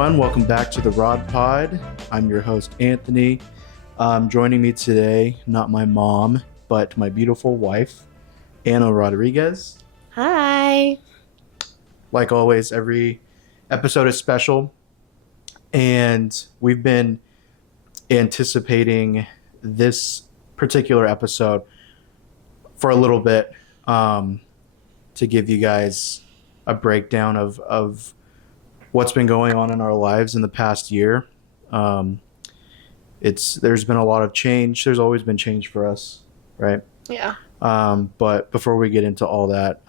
everyone. Welcome back to the Rod Pod. I'm your host, Anthony. Joining me today, not my mom, but my beautiful wife, Anna Rodriguez. Hi. Like always, every episode is special, and we've been anticipating this particular episode for a little bit to give you guys a breakdown of what's been going on in our lives in the past year. There's been a lot of change. There's always been change for us, right? Yeah. But before we get into all that,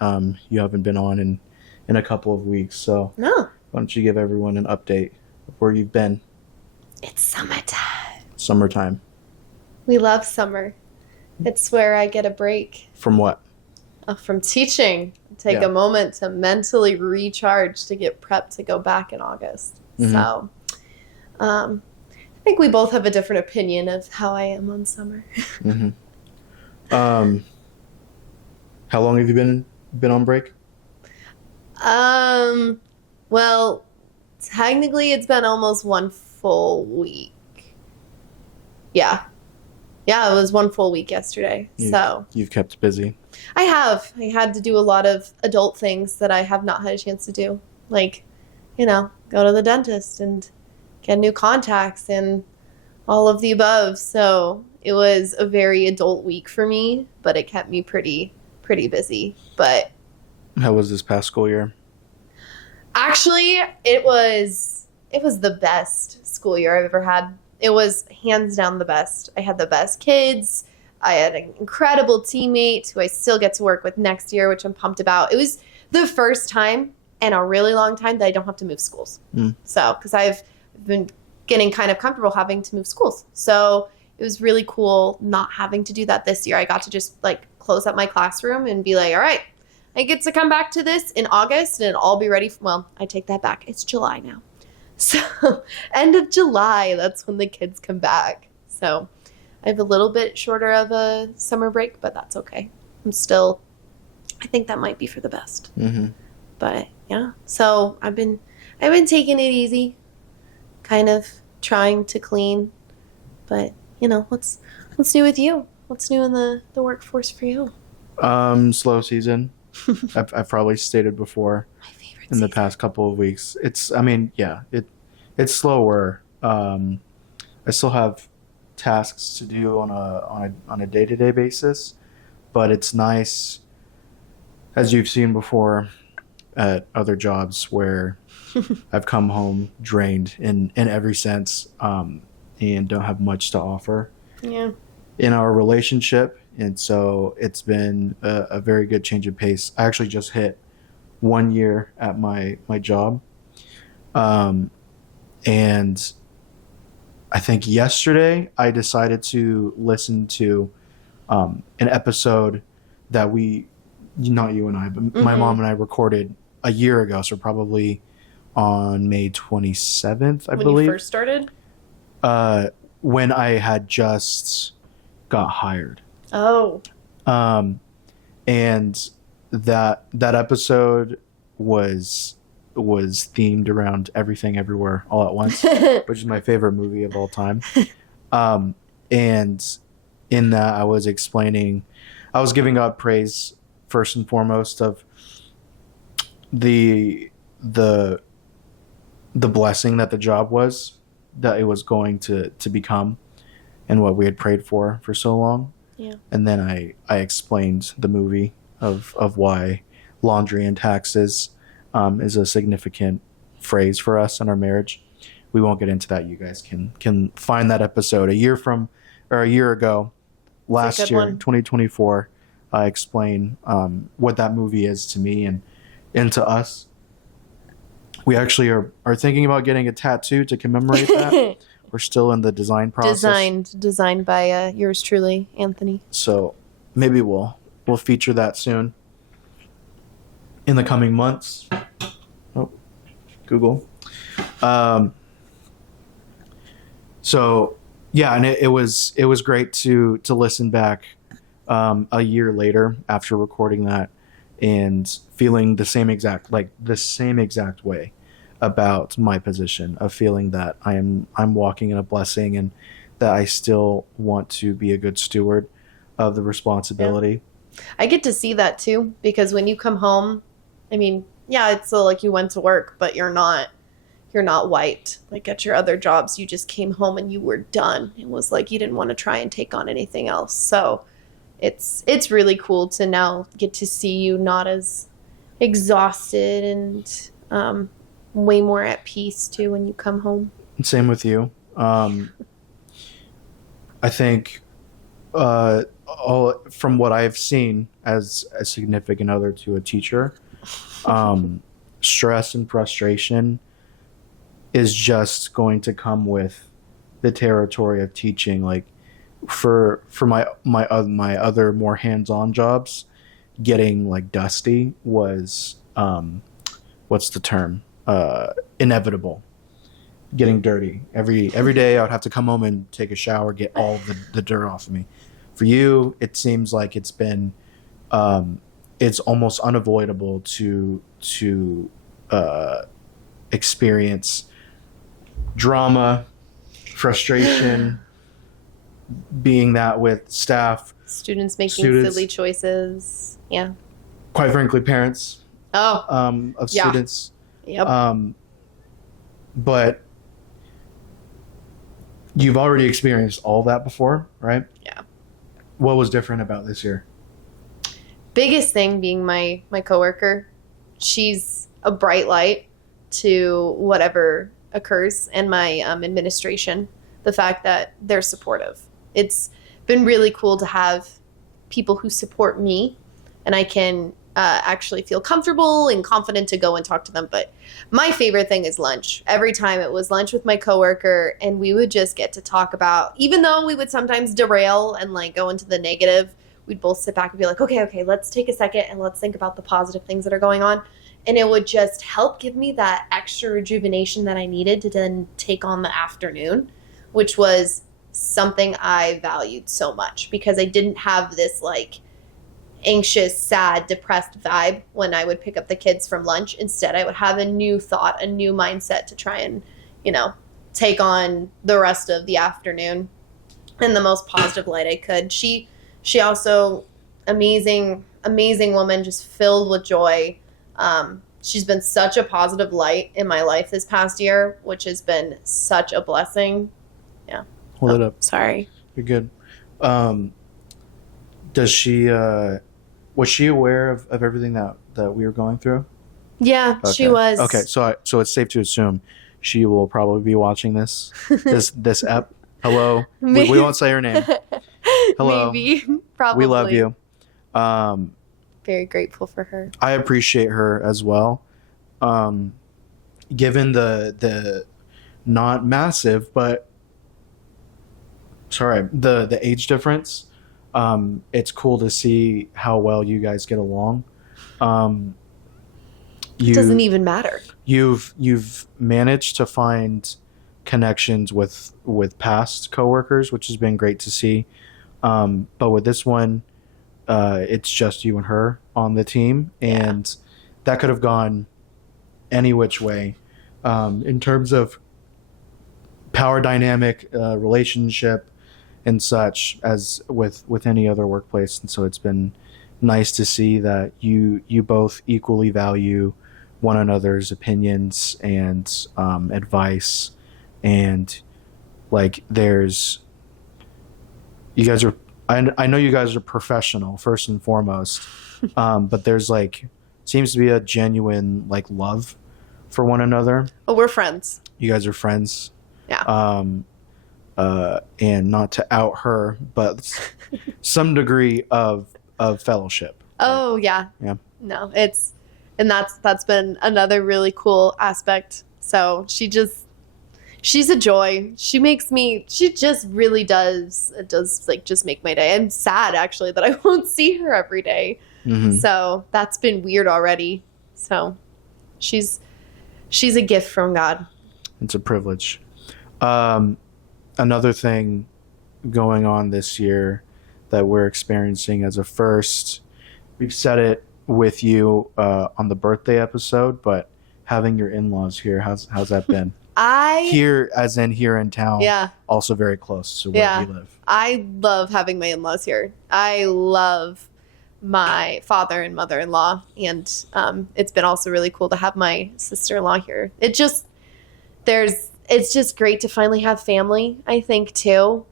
you haven't been on in a couple of weeks, so No. why don't you give everyone an update of where you've been? It's summertime. Summertime. We love summer. It's where I get a break From what? from teaching. Take Yeah. a moment to mentally recharge to get prepped to go back in August. Mhm. So, I think we both have a different opinion of how I am on summer. Mm-hmm. How long have you been on break? Well, technically it's been almost one full week. Yeah, it was one full week yesterday. You've kept busy. I have. I had to do a lot of adult things that I have not had a chance to do. Like, go to the dentist and get new contacts and all of the above. So it was a very adult week for me, but it kept me pretty busy. But How was this past school year? actually, it was the best school year I've ever had. It was hands down the best. I had the best kids. I had an incredible teammate who I still get to work with next year, which I'm pumped about. It was the first time in a really long time that I don't have to move schools. So, because I've been getting kind of comfortable having to move schools. So it was really cool not having to do that this year. I got to just close up my classroom and be like, all right, I get to come back to this in August and I'll be ready. Well, I take that back. It's July now. So end of July, that's when the kids come back. So I have a little bit shorter of a summer break, but that's okay. I think that might be for the best. Mm-hmm. But yeah, so I've been taking it easy, kind of trying to clean. But what's new with you? What's new in the workforce for you? Slow season. I've probably stated before My favorite in the season. past couple of weeks. It's slower. I still have tasks to do on a day-to-day basis, but it's nice, as you've seen before at other jobs, where I've come home drained in every sense, and don't have much to offer Yeah. in our relationship. And so it's been a very good change of pace. I actually just hit 1 year at my job. And I think yesterday I decided to listen to an episode that not you and I, but my mom and I recorded a year ago. So probably on May 27th, I believe. When you first started? When I had just got hired. Oh. And that episode was themed around Everything Everywhere All at Once, which is my favorite movie of all time. And in that I was giving God praise first and foremost of the blessing that the job was, that it was going to become, and what we had prayed for so long. Yeah. And then I explained the movie of why laundry and taxes is a significant phrase for us in our marriage. We won't get into that. You guys can find that episode a year ago, last year, 2024. I explain what that movie is to me and to us. We actually are thinking about getting a tattoo to commemorate that. We're still in the design process. Designed by yours truly, Anthony. So maybe we'll feature that soon in the coming months. Oh, Google. So yeah, and it was great to listen back a year later after recording that and feeling the same exact way. about my position of feeling that I'm walking in a blessing and that I still want to be a good steward of the responsibility. I get to see that too, because when you come home, I mean, yeah, it's still like you went to work, but you're not wiped. Like at your other jobs, you just came home and you were done. It was like you didn't want to try and take on anything else. So it's really cool to now get to see you not as exhausted and way more at peace too when you come home. Same with you. I think from what I've seen as a significant other to a teacher, stress and frustration is just going to come with the territory of teaching. Like for my other more hands-on jobs, getting like dusty was what's the term? Inevitable. Getting dirty every day. I would have to come home and take a shower, get all the dirt off of me. For you, it seems like it's been it's almost unavoidable to experience drama, frustration, being that with staff, Students making silly choices. Yeah. quite frankly, parents Oh, of yeah. students. Yep. But you've already experienced all that before, right? Yeah. What was different about this year? Biggest thing being my coworker. She's a bright light to whatever occurs in my administration. The fact that they're supportive. It's been really cool to have people who support me, and I can actually feel comfortable and confident to go and talk to them. But my favorite thing is lunch. Every time it was lunch with my coworker, and we would just get to talk about, even though we would sometimes derail and like go into the negative, we'd both sit back and be like, okay, let's take a second and let's think about the positive things that are going on. And it would just help give me that extra rejuvenation that I needed to then take on the afternoon, which was something I valued so much because I didn't have this like anxious, sad, depressed vibe when I would pick up the kids from lunch. Instead, I would have a new thought, a new mindset to try and, take on the rest of the afternoon in the most positive light I could. She also amazing woman, just filled with joy. She's been such a positive light in my life this past year, which has been such a blessing. Yeah. Hold it up. Sorry. You're good. Does she was she aware of everything that we were going through? Yeah, Okay. she was. Okay, so it's safe to assume she will probably be watching this ep. Hello. We won't say her name. Hello. Maybe. Probably. We love you. Very grateful for her. I appreciate her as well. Given the not massive, but the age difference, it's cool to see how well you guys get along. It doesn't even matter. You've managed to find connections with past coworkers, which has been great to see. But with this one, it's just you and her on the team, and that could have gone any which way in terms of power dynamic, relationship, and such as with any other workplace. And so it's been nice to see that you both equally value one another's opinions and advice, and like you guys are. I know you guys are professional first and foremost, but there's seems to be a genuine love for one another. Oh, we're friends. You guys are friends. Yeah. And not to out her, but some degree of fellowship. Oh yeah. Yeah. No, that's been another really cool aspect. So she's a joy. She just really does. It does just make my day. I'm sad actually that I won't see her every day. Mm-hmm. So that's been weird already. So she's a gift from God. It's a privilege. Another thing going on this year that we're experiencing as a first, we've said it with you on the birthday episode, but having your in-laws here? How's that been? I Here, as in here in town. Yeah. Also very close to where we live. I love having my in-laws here. I love my father and mother-in-law, and it's been also really cool to have my sister-in-law here. It's just great to finally have family, I think, too,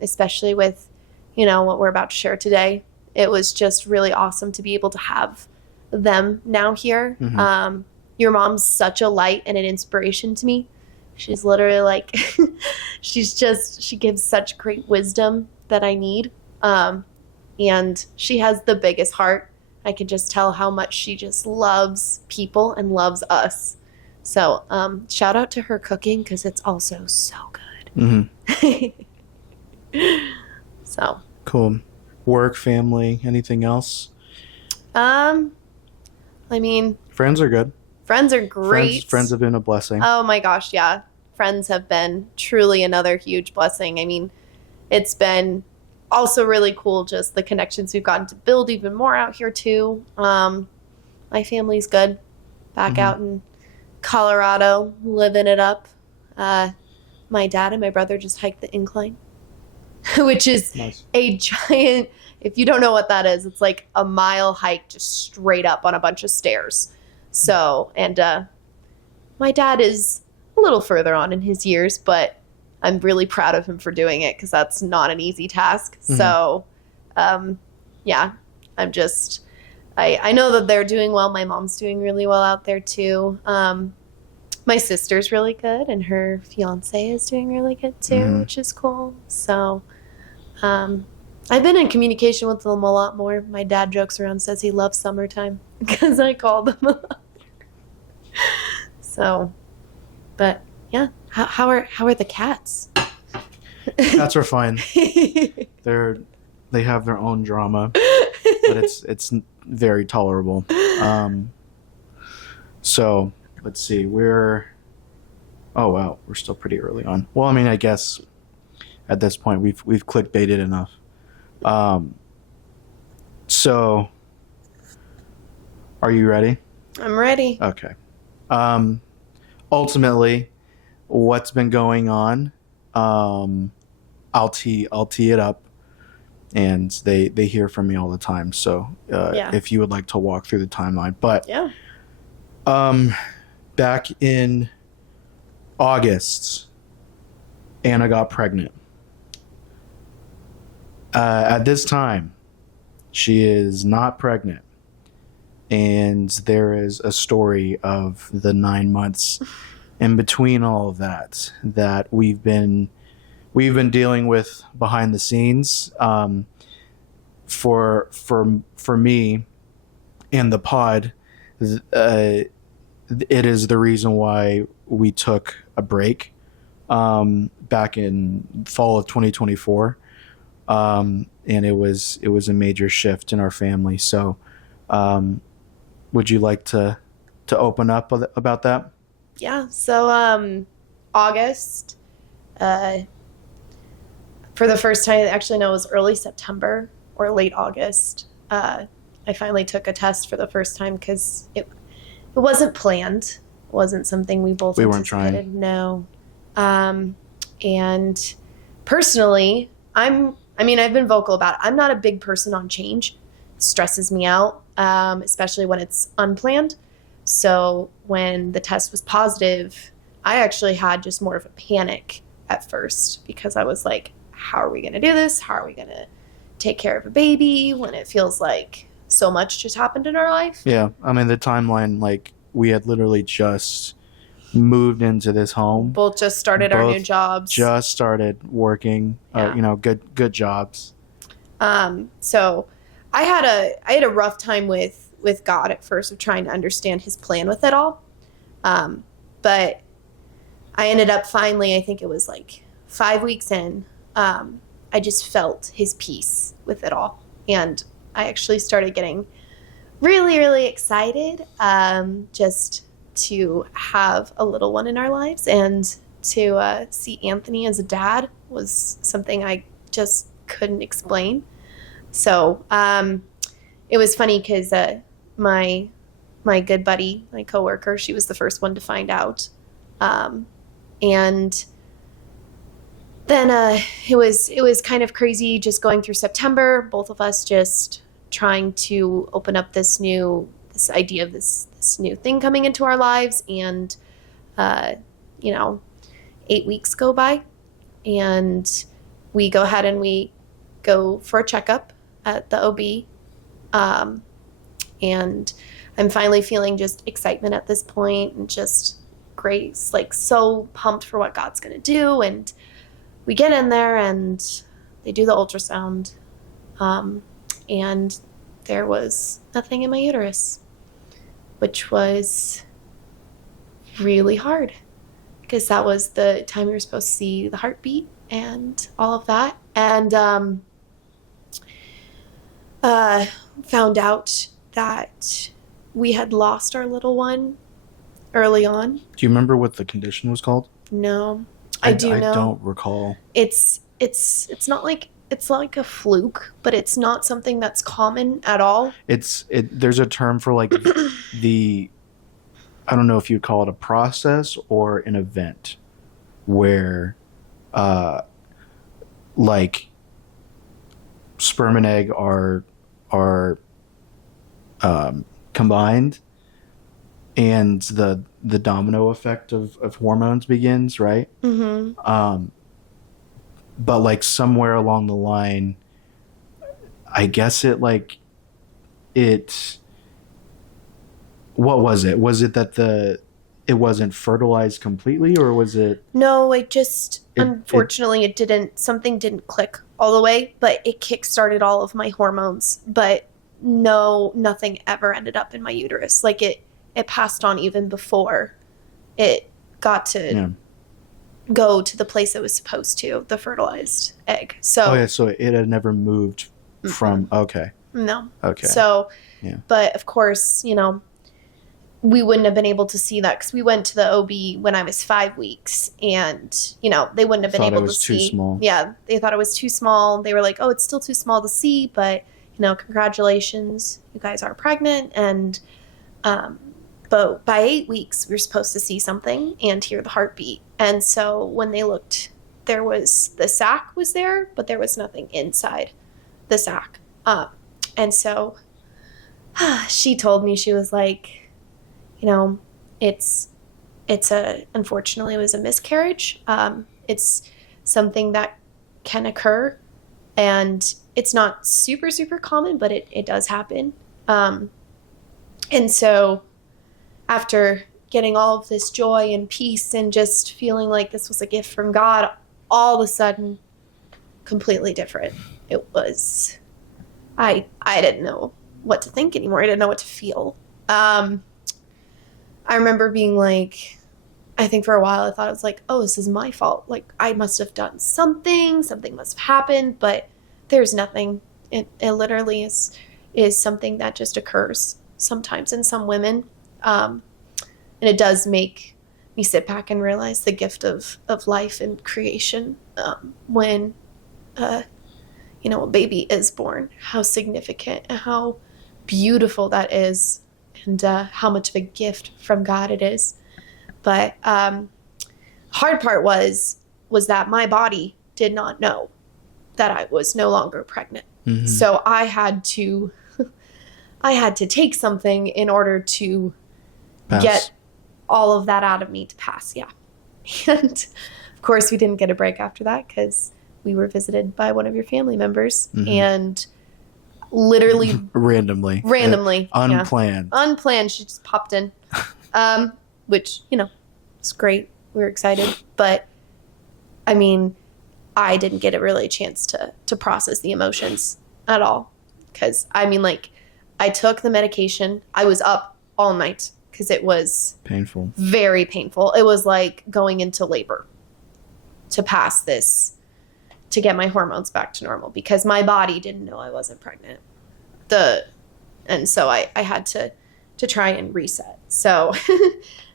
especially with, what we're about to share today. It was just really awesome to be able to have them now here. Mm-hmm. Your mom's such a light and an inspiration to me. She's literally like, she gives such great wisdom that I need. And she has the biggest heart. I can just tell how much she just loves people and loves us. So shout out to her cooking, because it's also so good. Mm-hmm. So cool. Work, family, anything else? I mean, friends are good. Friends are great. Friends have been a blessing. Oh my gosh, yeah. Friends have been truly another huge blessing. I mean, it's been also really cool, just the connections we've gotten to build even more out here too. My family's good. Back out in Colorado, living it up. My dad and my brother just hiked the incline, which is nice. A giant, if you don't know what that is, it's like a mile hike just straight up on a bunch of stairs. So, and my dad is a little further on in his years, but I'm really proud of him for doing it, because that's not an easy task. Mm-hmm. So, yeah, I know that they're doing well. My mom's doing really well out there too. My sister's really good, and her fiance is doing really good too, which is cool. So, I've been in communication with them a lot more. My dad jokes around, says he loves summertime because I call them a lot. So, but yeah, how are the cats? Cats are fine. They have their own drama, but it's very tolerable. So let's see. Oh wow, we're still pretty early on. Well, I mean, I guess at this point we've clickbaited enough. So are you ready? I'm ready. Okay. Ultimately, what's been going on? I'll tee it up, and they hear from me all the time. So if you would like to walk through the timeline, but yeah. Back in August, Anna got pregnant. At this time, she is not pregnant. And there is a story of the 9 months in between all of that we've been dealing with behind the scenes. For me and the pod, it is the reason why we took a break back in fall of 2024, and it was a major shift in our family. So. Would you like to open up about that? Yeah. So August, for the first time, actually no, it was early September or late August. I finally took a test for the first time, because it wasn't planned. It wasn't something we both weren't trying. No. And personally, I've been vocal about it. I'm not a big person on change. It stresses me out. Especially when it's unplanned. So when the test was positive, I actually had just more of a panic at first, because I was like, how are we going to do this? How are we going to take care of a baby when it feels like so much just happened in our life? Yeah. I mean, the timeline, like, we had literally just moved into this home. Both just started our new jobs. Just started working, good jobs. So I had a rough time with God at first, of trying to understand his plan with it all. But I ended up finally, I think it was like 5 weeks in, I just felt his peace with it all. And I actually started getting really, really excited, just to have a little one in our lives, and to see Anthony as a dad was something I just couldn't explain. So it was funny, because my my good buddy, my coworker, she was the first one to find out. And then it was kind of crazy just going through September, both of us just trying to open up this idea of this new thing coming into our lives. And 8 weeks go by, and we go ahead and we go for a checkup at the OB. And I'm finally feeling just excitement at this point and just grace, like so pumped for what God's going to do. And we get in there and they do the ultrasound. And there was nothing in my uterus, which was really hard because that was the time we were supposed to see the heartbeat and all of that. And found out that we had lost our little one early on. Do you remember what the condition was called? No, I do know. I don't recall. It's not like a fluke, but it's not something that's common at all. There's a term for like I don't know if you'd call it a process or an event where like sperm and egg are combined, and the domino effect of hormones begins, right? Mm-hmm. But like somewhere along the line, I guess what was it? Was it that it wasn't fertilized completely, or was it? No, unfortunately, something didn't click all the way, but it kickstarted all of my hormones. But no, nothing ever ended up in my uterus. Like it passed on even before it got to go to the place it was supposed to, the fertilized egg. So, so it had never moved from, okay. No. Okay. So, but of course, we wouldn't have been able to see that because we went to the OB when I was 5 weeks, and they wouldn't have been able to see. Too small. Yeah, they thought it was too small. They were like, "Oh, it's still too small to see, but congratulations, you guys are pregnant." And but by 8 weeks, we were supposed to see something and hear the heartbeat. And so when they looked, the sac was there, but there was nothing inside the sac. And so she told me, she was like, unfortunately it was a miscarriage. It's something that can occur, and it's not super, super common, but it does happen. And so after getting all of this joy and peace and just feeling like this was a gift from God, all of a sudden, completely different. It was, I didn't know what to think anymore. I didn't know what to feel. I remember being like, I think for a while I thought it was like, oh, this is my fault. Like I must have done something must have happened, but there's nothing. It literally is something that just occurs sometimes in some women. And it does make me sit back and realize the gift of life and creation when, a baby is born, how significant and how beautiful that is, and how much of a gift from God it is. But hard part was that my body did not know that I was no longer pregnant. Mm-hmm. So I had to take something in order to get all of that out of me to pass. Yeah. And of course we didn't get a break after that because we were visited by one of your family members, mm-hmm. and literally randomly, unplanned. She just popped in, which, it's great. We were excited, but I mean, I didn't get really a chance to process the emotions at all. Cause I mean, like I took the medication. I was up all night because it was painful, very painful. It was like going into labor to pass this, to get my hormones back to normal, because my body didn't know I wasn't pregnant. And so I had to try and reset. So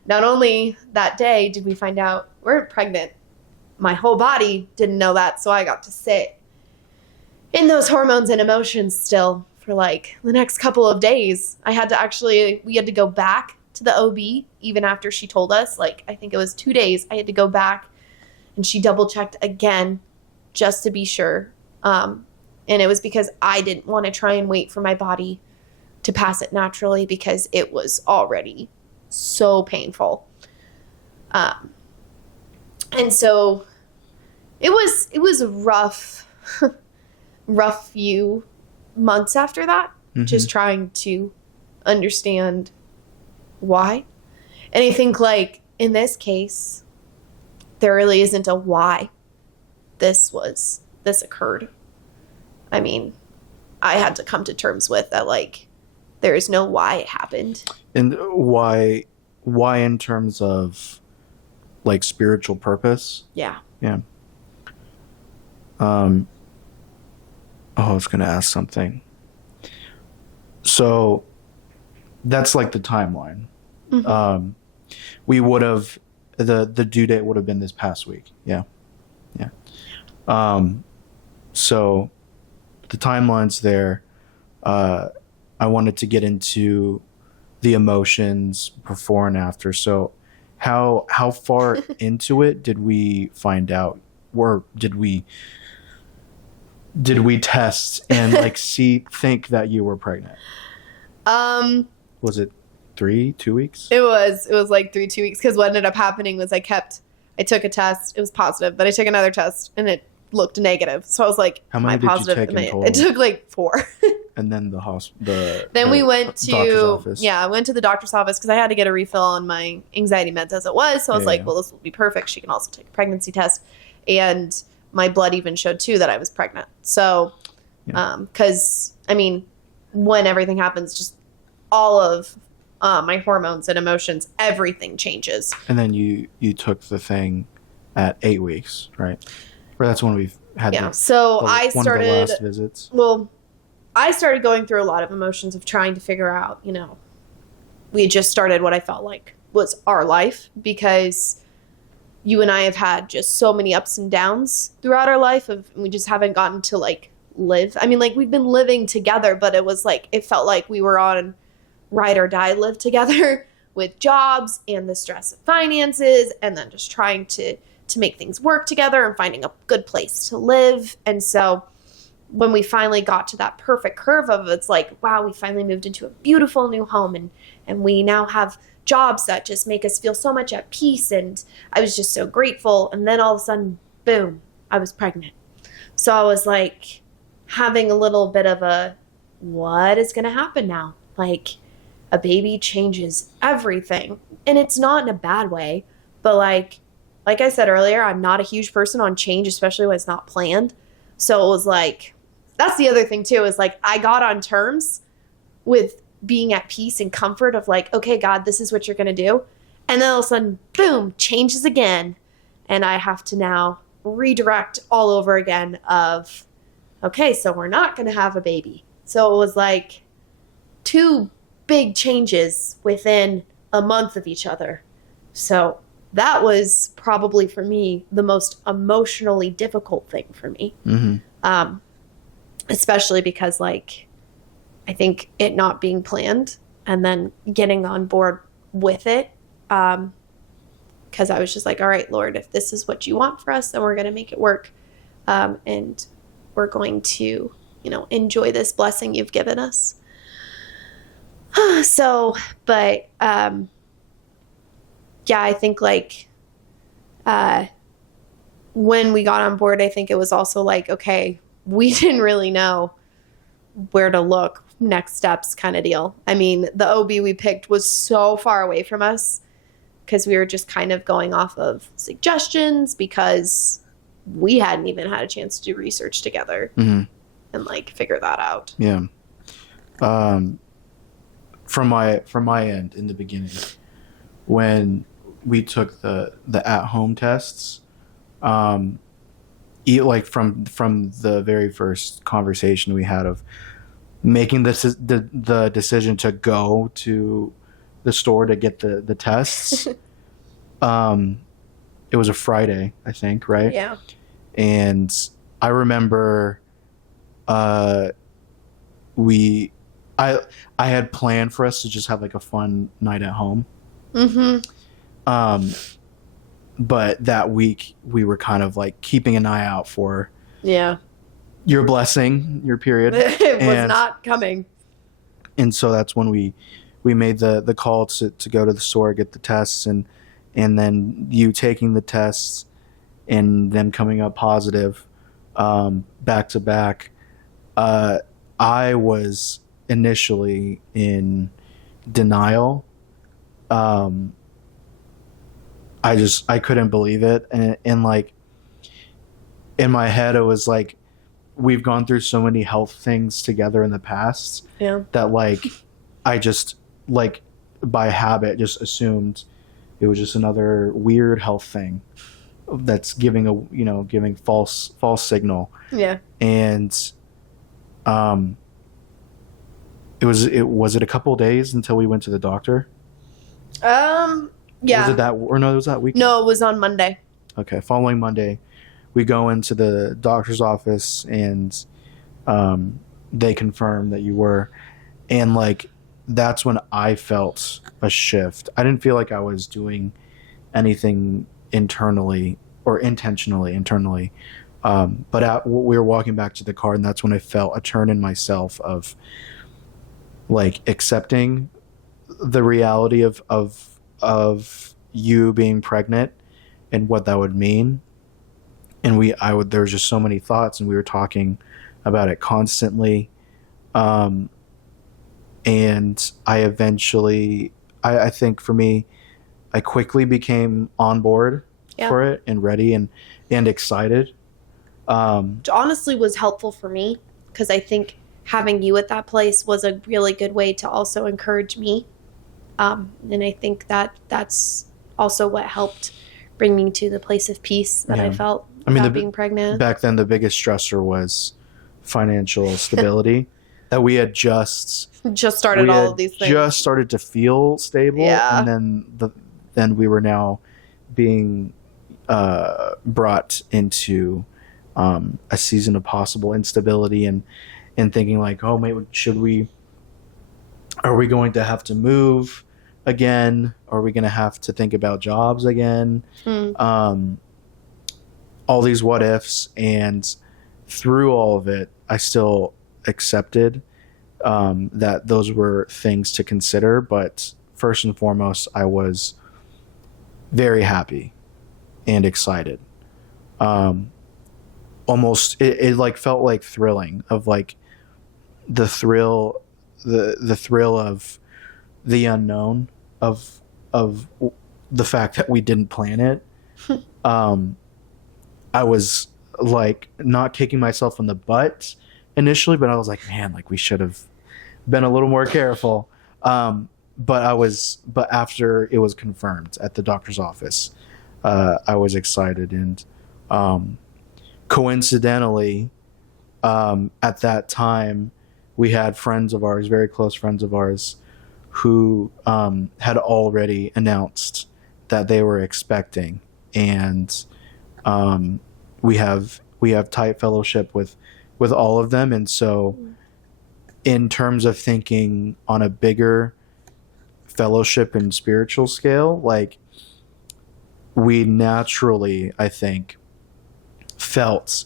not only that day did we find out we're pregnant, my whole body didn't know that. So I got to sit in those hormones and emotions still for like the next couple of days. We had to go back to the OB even after she told us, like, I think it was 2 days. I had to go back and she double checked again just to be sure. And it was because I didn't want to try and wait for my body to pass it naturally because it was already so painful. And so it was a rough few months after that, just trying to understand why. And I think, like, in this case, there really isn't a why this occurred. I mean, I had to come to terms with that, like, there is no why it happened. And why in terms of, like, spiritual purpose? Yeah. Yeah. I was going to ask something. So that's like the timeline. We would have, the due date would have been this past week. Yeah. Yeah. So the timeline's there. I wanted to get into the emotions before and after. So how far into it did we find out? Or did we test and like think that you were pregnant? Was it 2 weeks? It was like 2 weeks, because what ended up happening was I took a test, it was positive, but I took another test and it looked negative. So I was like, how many did you take in total? It took like 4. And then we went to doctor's office. I went to the doctor's office because I had to get a refill on my anxiety meds as it was. So I was well, this will be perfect. She can also take a pregnancy test. And my blood even showed too that I was pregnant. So, because I mean, when everything happens, just all of my hormones and emotions, everything changes. And then you took the thing at 8 weeks, right? Or that's when we've had I started one of the last visits. Well, I started going through a lot of emotions of trying to figure out, we had just started what I felt like was our life, because you and I have had just so many ups and downs throughout our life. We just haven't gotten to like live. I mean, like, we've been living together, but it was like, it felt like we were on ride or die live together with jobs and the stress of finances, and then just trying to make things work together and finding a good place to live. And so when we finally got to that perfect curve of it's like, wow, we finally moved into a beautiful new home, and we now have jobs that just make us feel so much at peace, and I was just so grateful. And then all of a sudden, boom, I was pregnant. So I was like having a little bit of a, what is going to happen now? Like, a baby changes everything, and it's not in a bad way, but like I said earlier, I'm not a huge person on change, especially when it's not planned. So it was like, that's the other thing too, is like, I got on terms with being at peace and comfort of like, okay, God, this is what you're going to do. And then all of a sudden, boom, changes again. And I have to now redirect all over again of, okay, so we're not going to have a baby. So it was like 2 big changes within a month of each other. So that was probably for me the most emotionally difficult thing for me. Especially because, like, I think it not being planned and then getting on board with it. Because I was just like, all right, Lord, if this is what you want for us, then we're going to make it work. And we're going to, enjoy this blessing you've given us. So, but, yeah, I think like, when we got on board, I think it was also like, okay, we didn't really know where to look, next steps kind of deal. I mean, the OB we picked was so far away from us because we were just kind of going off of suggestions, because we hadn't even had a chance to do research together and like figure that out. Yeah. From my end in the beginning, when we took the at-home tests, like from the very first conversation we had of making the decision to go to the store to get the tests, it was a Friday, I think, right? Yeah. And I remember we I I had planned for us to just have like a fun night at home. Mm-hmm. Um, but that week we were kind of like keeping an eye out for Yeah. your blessing, your period, It was and not coming. so that's when we made the call to go to the store, get the tests, and then you taking the tests and them coming up positive, back to back. uh, I was initially in denial. um, I couldn't believe it, and like in my head it was like we've gone through so many health things together in the past Yeah. that like I just like by habit just assumed it was just another weird health thing that's giving a giving false signal. Yeah. And um it was it a couple of days until we went to the doctor. Yeah. Was it that, or no, it was that week? No, it was on Monday. Okay, following Monday we go into the doctor's office, and they confirm that you were. And like that's when I felt a shift. I didn't feel like I was doing anything internally or intentionally internally. But we were walking back to the car, and that's when I felt a turn in myself of like accepting the reality of you being pregnant and what that would mean. And there was just so many thoughts, and we were talking about it constantly. And I eventually, I think for me, I quickly became on board for it and ready and excited. Which honestly was helpful for me because I think having you at that place was a really good way to also encourage me. And I think that that's also what helped bring me to the place of peace that I felt about being pregnant. Back then, the biggest stressor was financial stability. That we had just started all of these things. Just started to feel stable, and then we were now being brought into a season of possible instability, and thinking like, oh, maybe are we going to have to move again? Are we going to have to think about jobs again? All these what ifs, and through all of it, I still accepted that those were things to consider. But first and foremost, I was very happy and excited. Almost, it like felt like thrilling, of like the thrill of the unknown, of the fact that we didn't plan it. I was like not kicking myself in the butt initially, but I was like, man, like we should have been a little more careful. But after it was confirmed at the doctor's office, I was excited. And coincidentally, at that time, we had friends of ours, very close friends of ours, who had already announced that they were expecting. And we have tight fellowship with all of them. And so in terms of thinking on a bigger fellowship and spiritual scale, like we naturally, I think, felt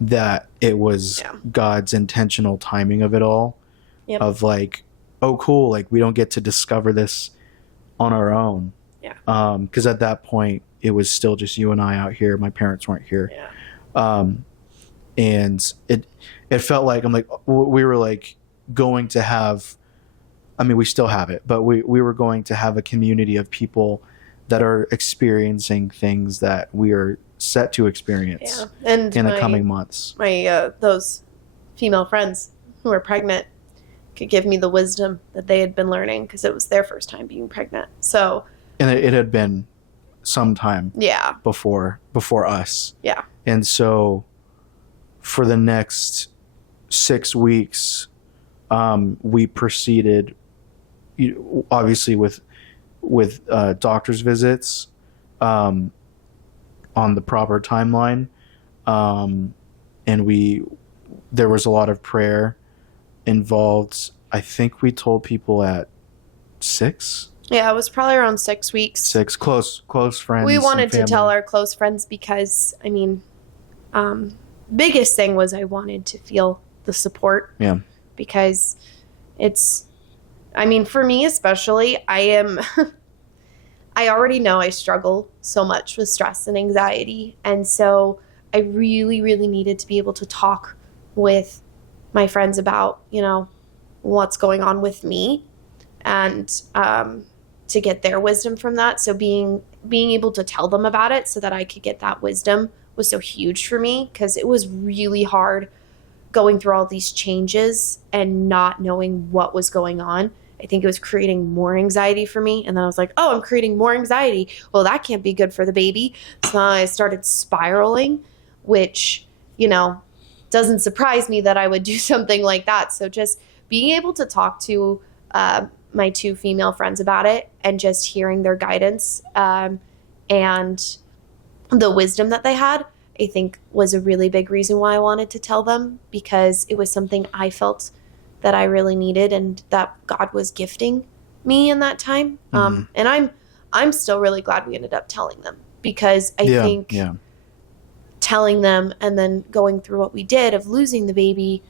that it was God's intentional timing of it all. Of like, oh cool, like we don't get to discover this on our own. Because at that point it was still just you and I out here. My parents weren't here. And it felt like, I'm like, we were like going to have, I mean, we still have it, but we were going to have a community of people that are experiencing things that we are set to experience and in the coming months. My those female friends who were pregnant could give me the wisdom that they had been learning because it was their first time being pregnant. So, and it had been some time before us. And so for the next 6 weeks, we proceeded, obviously with doctor's visits, on the proper timeline, and there was a lot of prayer, involved, I think we told people at 6. Yeah, it was probably around 6 weeks. 6 close friends. We and wanted to tell family. our close friends because, I mean, biggest thing was I wanted to feel the support. Yeah. Because it's, I mean, for me especially, I already know I struggle so much with stress and anxiety. And so I really, really needed to be able to talk with my friends about, what's going on with me and to get their wisdom from that. So being able to tell them about it so that I could get that wisdom was so huge for me, because it was really hard going through all these changes and not knowing what was going on. I think it was creating more anxiety for me. And then I was like, oh, I'm creating more anxiety. Well, that can't be good for the baby. So I started spiraling, which, doesn't surprise me that I would do something like that. So just being able to talk to my 2 female friends about it and just hearing their guidance and the wisdom that they had, I think was a really big reason why I wanted to tell them, because it was something I felt that I really needed and that God was gifting me in that time. And I'm still really glad we ended up telling them, because I think telling them and then going through what we did of losing the baby,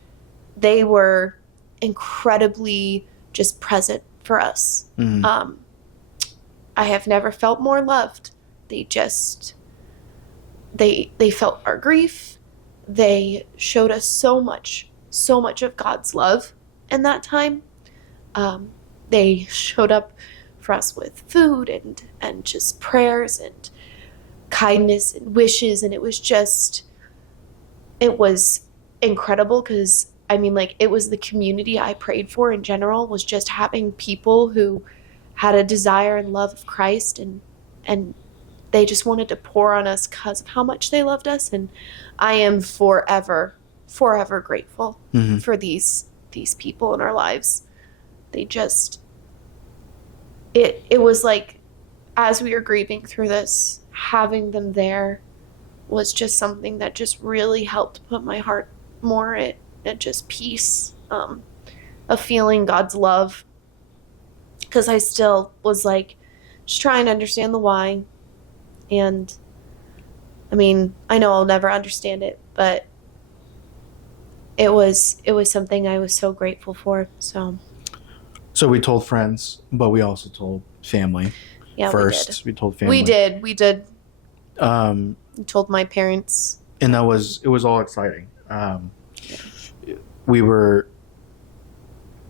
they were incredibly just present for us. I have never felt more loved. They felt our grief. They showed us so much of God's love in that time. They showed up for us with food and just prayers and kindness and wishes. And it was incredible, because it was the community I prayed for in general, was just having people who had a desire and love of Christ, and they just wanted to pour on us because of how much they loved us. And I am forever grateful for these people in our lives. They just, it was like, as we were grieving through this, having them there was just something that just really helped put my heart more at just peace, of feeling God's love. Because I still was like, just trying to understand the why. And I know I'll never understand it, but it was something I was so grateful for. So we told friends, but we also told family. Yeah, first. We told family. We did. We told my parents. And it was all exciting. We were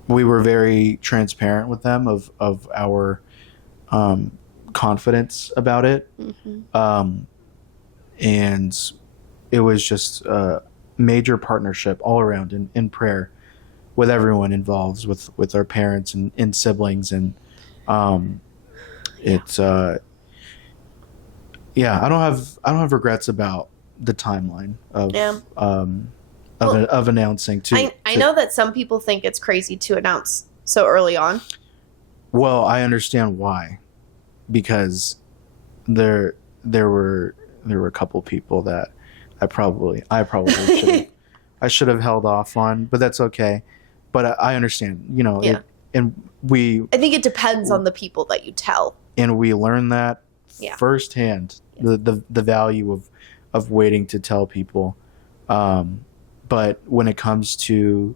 very transparent with them of our confidence about it. And it was just a major partnership all around in prayer with everyone involved, with our parents and siblings. And it's I don't have regrets about the timeline of announcing to I know that some people think it's crazy to announce so early on. Well, I understand why, because there were a couple people that I probably should have held off on, but that's okay. But I understand, Yeah. I think it depends on the people that you tell. And we learned that firsthand, the value of waiting to tell people. But when it comes to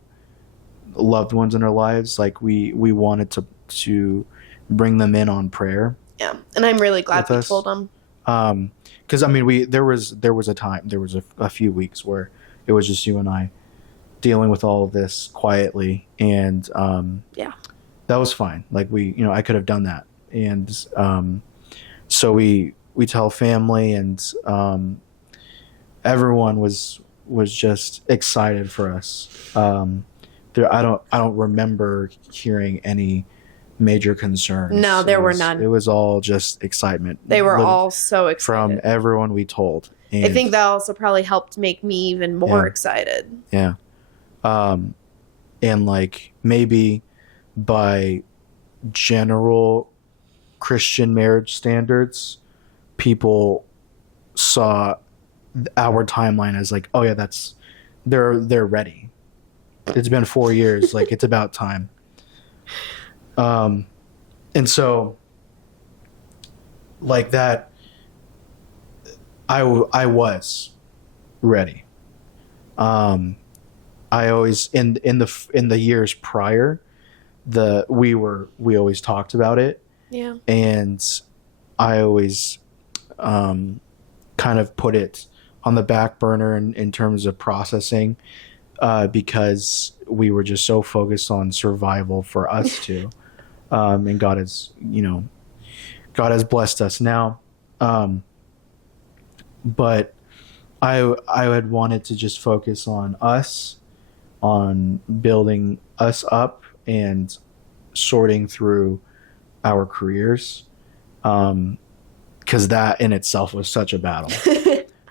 loved ones in our lives, like we wanted to bring them in on prayer. Yeah, and I'm really glad we told them. Because there was a time, there was a few weeks where it was just you and I dealing with all of this quietly, and that was fine. Like I could have done that, and so we tell family, and everyone was just excited for us. I don't remember hearing any major concerns. No, there were none. It was all just excitement. They were all so excited. From everyone we told. And I think that also probably helped make me even more excited. Yeah. And like maybe by general Christian marriage standards, people saw our timeline as like, oh yeah, they're ready. It's been 4 years. Like, it's about time. And so, like that, I was ready. I always in the years prior, we always talked about it, Yeah. and I always kind of put it on the back burner in terms of processing, because we were just so focused on survival for us two, and God has blessed us now, but I had wanted to just focus on us, on building us up and sorting through our careers, because that in itself was such a battle.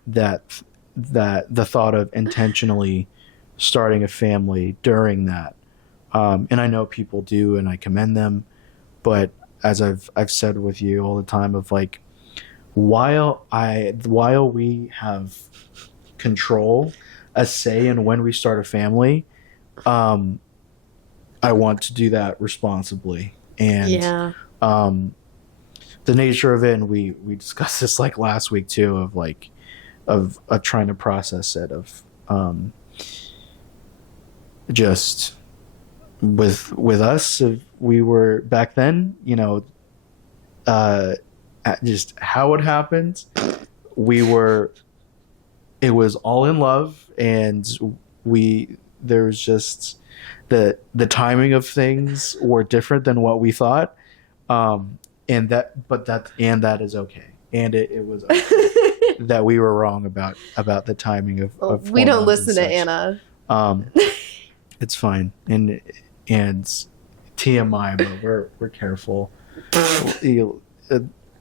that the thought of intentionally starting a family during that, and I know people do, and I commend them, but as I've said with you all the time, of like, while we have control, a say in when we start a family, I want to do that responsibly. And Yeah. the nature of it, and we discussed this like last week too, of like of trying to process it, of just with us, we were back then, just how it happened. It was all in love, and there was just the timing of things were different than what we thought, and that is okay, and it was okay that we were wrong about the timing of we don't hormones and listen to such. Anna. It's fine, and TMI, but we're careful.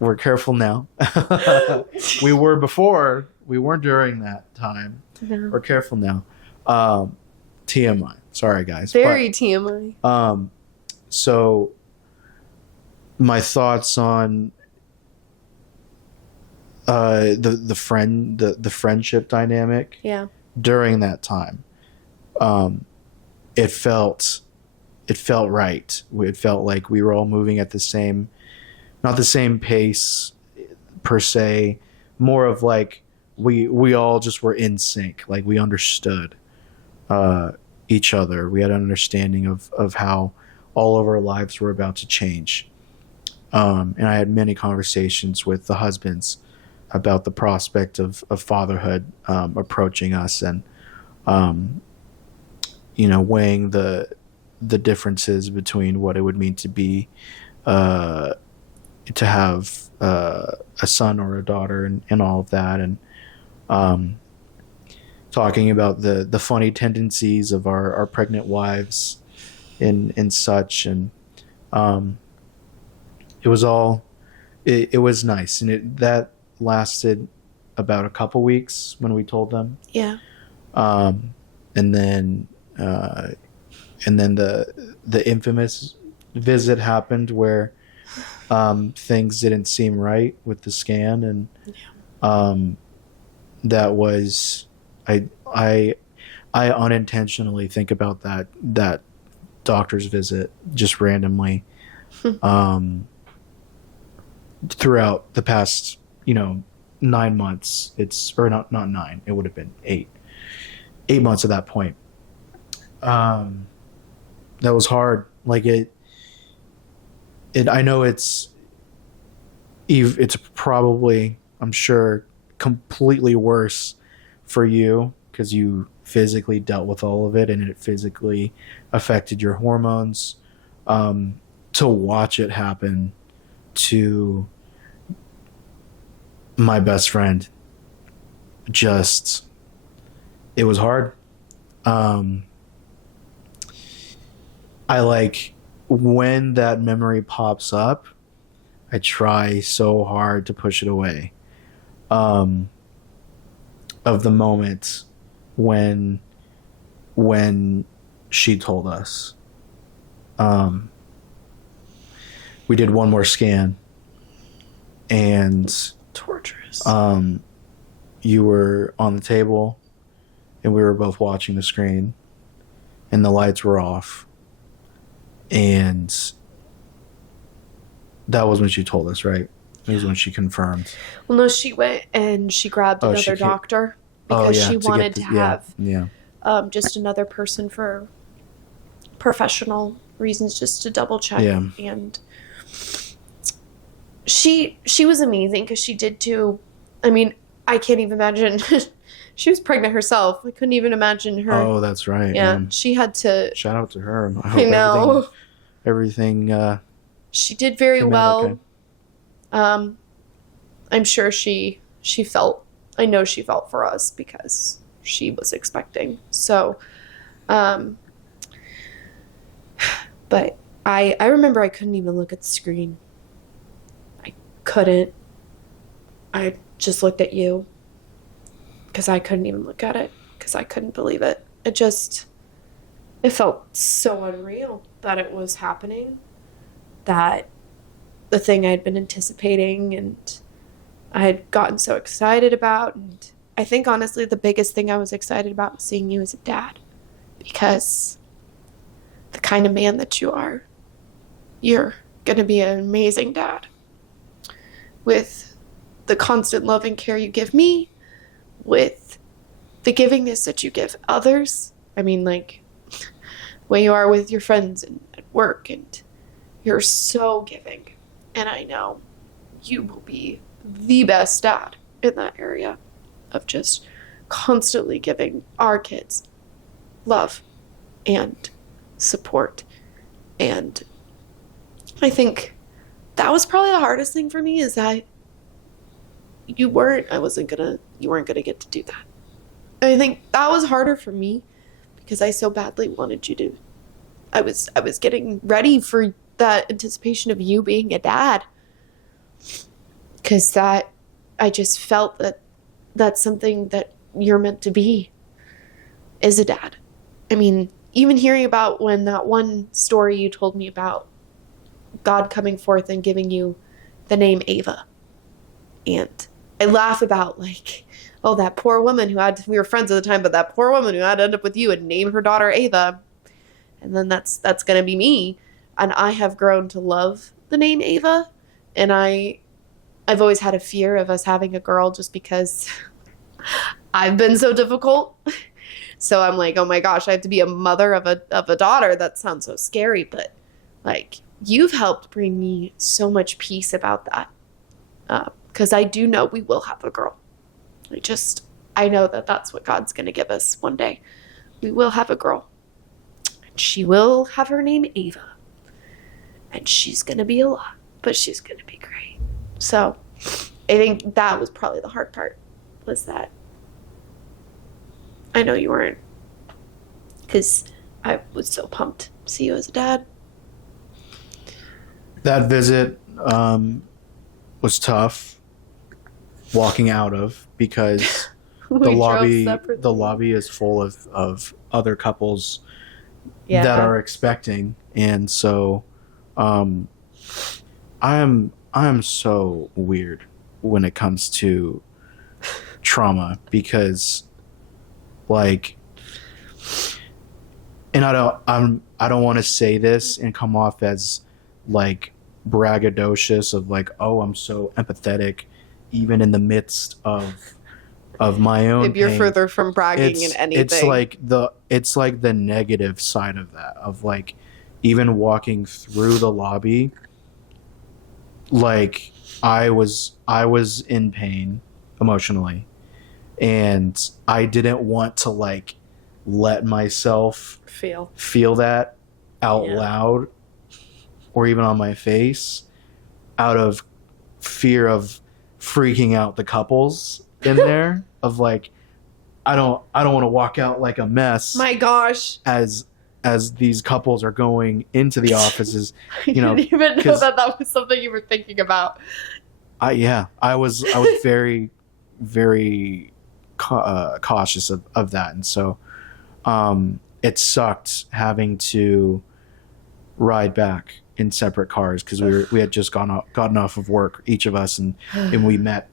We're careful now. We were before. We weren't during that time. No. We're careful now. TMI. Sorry, guys. Very TMI. So my thoughts on the friendship dynamic. Yeah. During that time, it felt right. It felt like we were all moving at not the same pace per se, more of like we all just were in sync. Like, we understood each other. We had an understanding of how all of our lives were about to change. And I had many conversations with the husbands about the prospect of fatherhood approaching us, and weighing the differences between what it would mean to be to have a son or a daughter, and all of that, and talking about the funny tendencies of our pregnant wives and such, and it was nice, and that lasted about a couple weeks when we told them. Yeah. And then the infamous visit happened where things didn't seem right with the scan, and that was I unintentionally think about that doctor's visit just randomly throughout the past 9 months. Or not 9, it would have been 8 months at that point. That was hard. Like, I know it's probably, I'm sure, completely worse for you, because you physically dealt with all of it, and it physically affected your hormones. To watch it happen to my best friend, it was hard. I like, when that memory pops up, I try so hard to push it away. Of the moment when she told us. We did one more scan, and Torturous. You were on the table, and we were both watching the screen, and the lights were off. And that was when she told us, right? It was when she confirmed. Well, no, she went and she grabbed another doctor because she wanted to have just another person for professional reasons, just to double check. Yeah. And she was amazing because she did too. I mean, I can't even imagine. She was pregnant herself. I couldn't even imagine her. Oh, that's right. Yeah, she had to. Shout out to her. I know. Everything. She did very well. Okay. I'm sure she felt. I know she felt for us because she was expecting. So, but I remember I couldn't even look at the screen. I couldn't. I just looked at you because I couldn't even look at it because I couldn't believe it. It felt so unreal that it was happening, that the thing I had been anticipating and I had gotten so excited about. And I think honestly the biggest thing I was excited about was seeing you as a dad, because the kind of man that you are, you're going to be an amazing dad with the constant love and care you give me, with the givingness that you give others. I mean, like, when you are with your friends and at work, and you're so giving. And I know you will be the best dad in that area of just constantly giving our kids love and support. And I think that was probably the hardest thing for me, is that you weren't gonna get to do that. And I think that was harder for me because I so badly wanted you to. I was getting ready for that anticipation of you being a dad, because I just felt that that's something that you're meant to be, is a dad. I mean, even hearing about when that one story you told me about God coming forth and giving you the name Ava, and I laugh about, like, oh, that poor woman we were friends at the time, but that poor woman who had to end up with you and name her daughter Ava. And then that's going to be me. And I have grown to love the name Ava. And I've always had a fear of us having a girl just because I've been so difficult. So I'm like, oh my gosh, I have to be a mother of a daughter. That sounds so scary. But, like, you've helped bring me so much peace about that. Because I do know we will have a girl. I know that that's what God's going to give us one day. We will have a girl. And she will have her name Ava. And she's going to be a lot, but she's going to be great. So I think that was probably the hard part, was that I know you weren't, because I was so pumped to see you as a dad. That visit was tough walking out of, because the lobby is full of other couples that are expecting. And so I am so weird when it comes to trauma, because, like, and I don't want to say this and come off as, like, braggadocious of, like, oh, I'm so empathetic even in the midst of my own if you're pain. Further from bragging in anything. It's like the negative side of that, of, like, even walking through the lobby, like, I was in pain emotionally, and I didn't want to, like, let myself feel that out loud or even on my face, out of fear of freaking out the couples in there, of, like, I don't want to walk out like a mess. My gosh. As these couples are going into the offices, you know. I didn't even know that was something you were thinking about. I was very, very cautious of that. And so it sucked having to ride back in separate cars, because we had just gotten off of work, each of us, and we met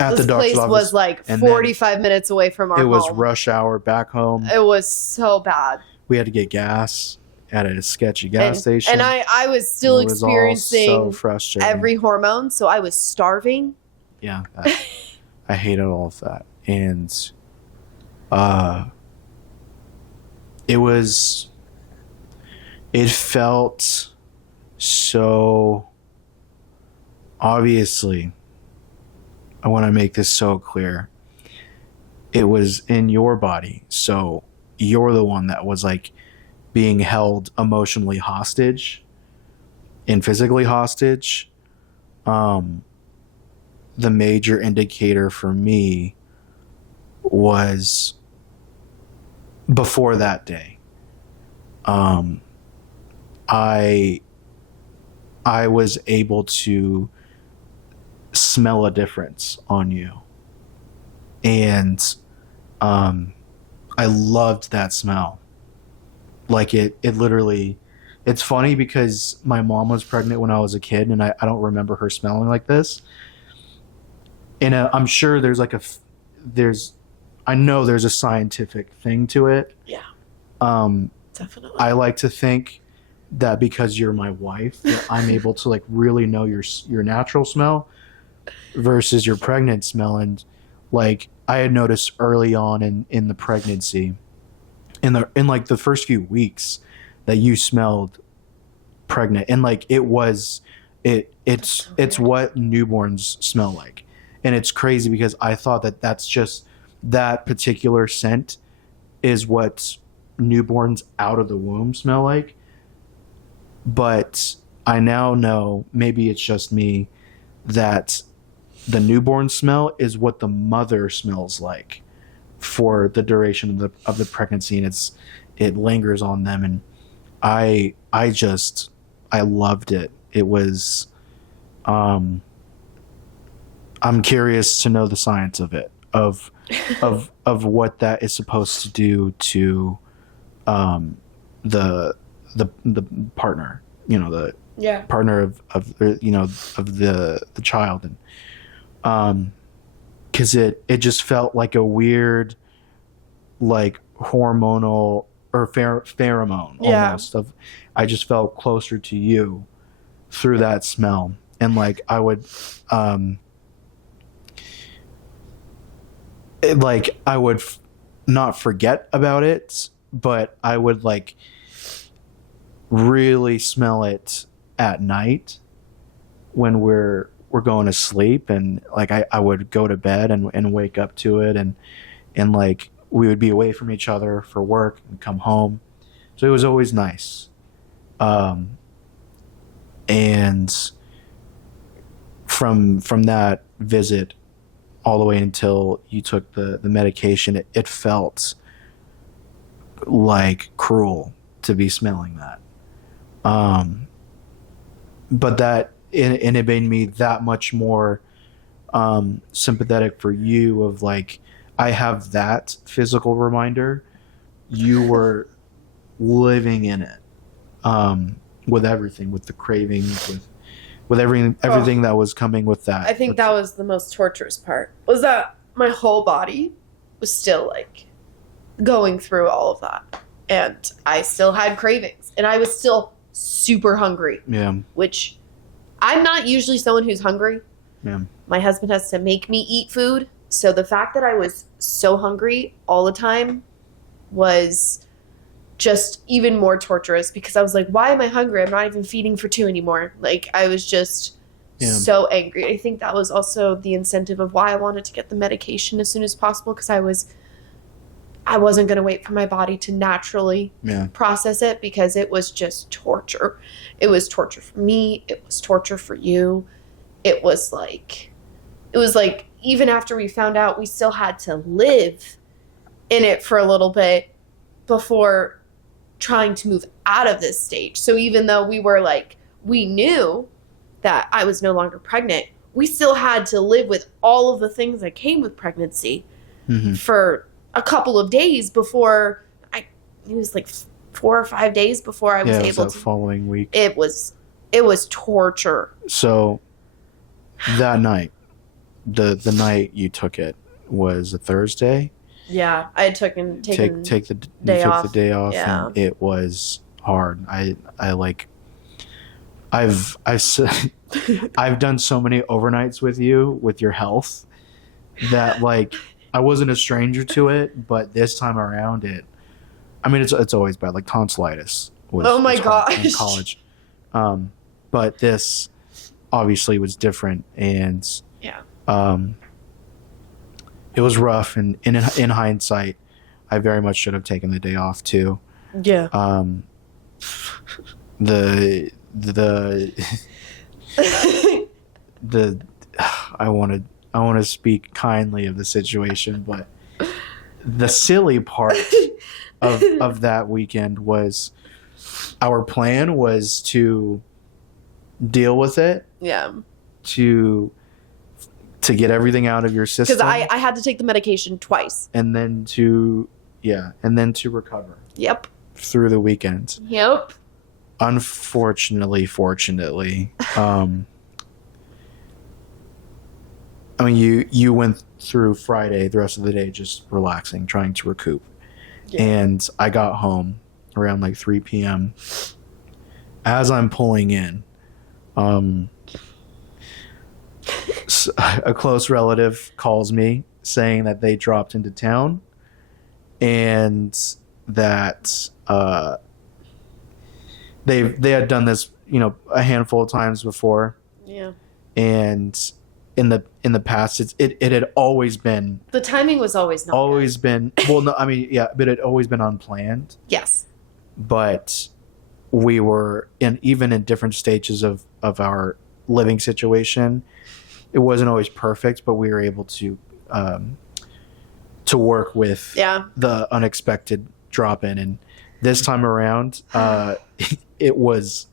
at the doctor's office. This place was like 45 minutes away from our home. It was rush hour back home. It was so bad. we had to get gas at a sketchy gas station. And I was still It was all experiencing so frustrating. every hormone, so I was starving. Yeah, I hated all of that, and it felt so. Obviously, I want to make this so clear. It was in your body, so you're the one that was like being held emotionally hostage and physically hostage. The major indicator for me was before that day. I was able to smell a difference on you, and I loved that smell. Like it literally. It's funny because my mom was pregnant when I was a kid, and I don't remember her smelling like this. And I'm sure there's like I know there's a scientific thing to it. Yeah. Definitely. I like to think that because you're my wife, that I'm able to like really know your natural smell versus your pregnant smell. And like I had noticed early on in the pregnancy, in like the first few weeks, that you smelled pregnant, and like it's what newborns smell like. And it's crazy because I thought that's just that particular scent is what newborns out of the womb smell like. But I now know, maybe it's just me, that the newborn smell is what the mother smells like for the duration of the pregnancy, and it lingers on them. And I loved it. It was I'm curious to know the science of it, of what that is supposed to do to the partner, the partner of the child. And because it just felt like a weird, like hormonal or pheromone almost of, I just felt closer to you through that smell. And like I would not forget about it, but I would like really smell it at night when we're going to sleep, and like I would go to bed and wake up to it, and like we would be away from each other for work and come home, so it was always nice. And from that visit all the way until you took the medication, it felt like cruel to be smelling that. But that and it made me that much more sympathetic for you, of like, I have that physical reminder. You were living in it, with everything, with the cravings, with everything that was coming with that. I think that was the most torturous part, was that my whole body was still like going through all of that, and I still had cravings, and I was still super hungry. Yeah. Which I'm not usually someone who's hungry. Yeah. My husband has to make me eat food, so the fact that I was so hungry all the time was just even more torturous, because I was like, why am I hungry? I'm not even feeding for two anymore. Like, I was just so angry. I think that was also the incentive of why I wanted to get the medication as soon as possible, because I wasn't going to wait for my body to naturally process it, because it was just torture. It was torture for me. It was torture for you. It was like even after we found out, we still had to live in it for a little bit before trying to move out of this stage. So even though we knew that I was no longer pregnant, we still had to live with all of the things that came with pregnancy for a couple of days before it was like 4 or 5 days before I was able to. Following week. It was torture. So that night, the night you took it was a Thursday. Yeah, I had taken take the day you took the off. day off, Yeah. and it was hard. I like I've I've done so many overnights with you with your health that like I wasn't a stranger to it, but this time around I mean it's always bad. Like tonsillitis Oh my was hard in gosh. college. But this obviously was different, and Yeah. it was rough, and in hindsight I very much should have taken the day off too. Yeah. The the I want to speak kindly of the situation, but the silly part of that weekend was our plan was to deal with it, Yeah. to get everything out of your system, Because I had to take the medication twice. and then to recover Yep. through the weekend. Yep. Fortunately, I mean, you went through Friday, the rest of the day, just relaxing, trying to recoup. Yeah. And I got home around like 3 p.m. As I'm pulling in, a close relative calls me saying that they dropped into town, and that they had done this, a handful of times before, Yeah. and in the past it had always been The timing was always not good. been, well, no, I mean, yeah, but it had always been unplanned. Yes. But we were even in different stages of our living situation. It wasn't always perfect, but we were able to work with the unexpected drop in. And this time around, it was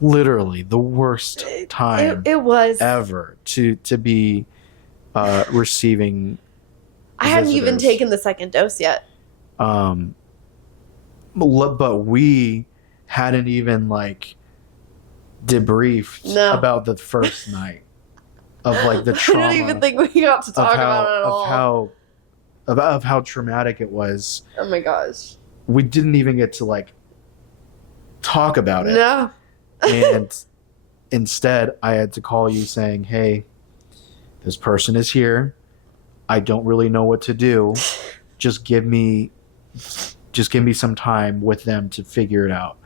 literally the worst time It was. ever to be receiving. I hadn't even visitors. taken the second dose yet. But we hadn't even like debriefed about the first night of like the trauma. I don't even think we got to talk about it at all. Of how traumatic it was. Oh my gosh. We didn't even get to like talk about it. No. And instead I had to call you saying, "Hey, this person is here. I don't really know what to do. Just give me some time with them to figure it out."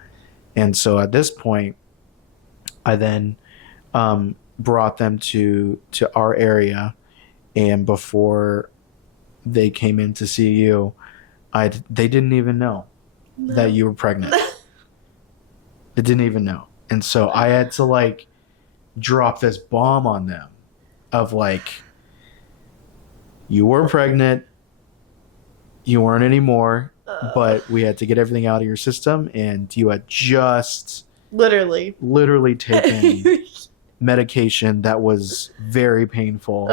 And so at this point, I then brought them to our area, and before they came in to see you, they didn't even know that you were pregnant. They didn't even know. And so I had to like drop this bomb on them of like, you were pregnant, you weren't anymore, but we had to get everything out of your system, and you had just literally taken medication that was very painful,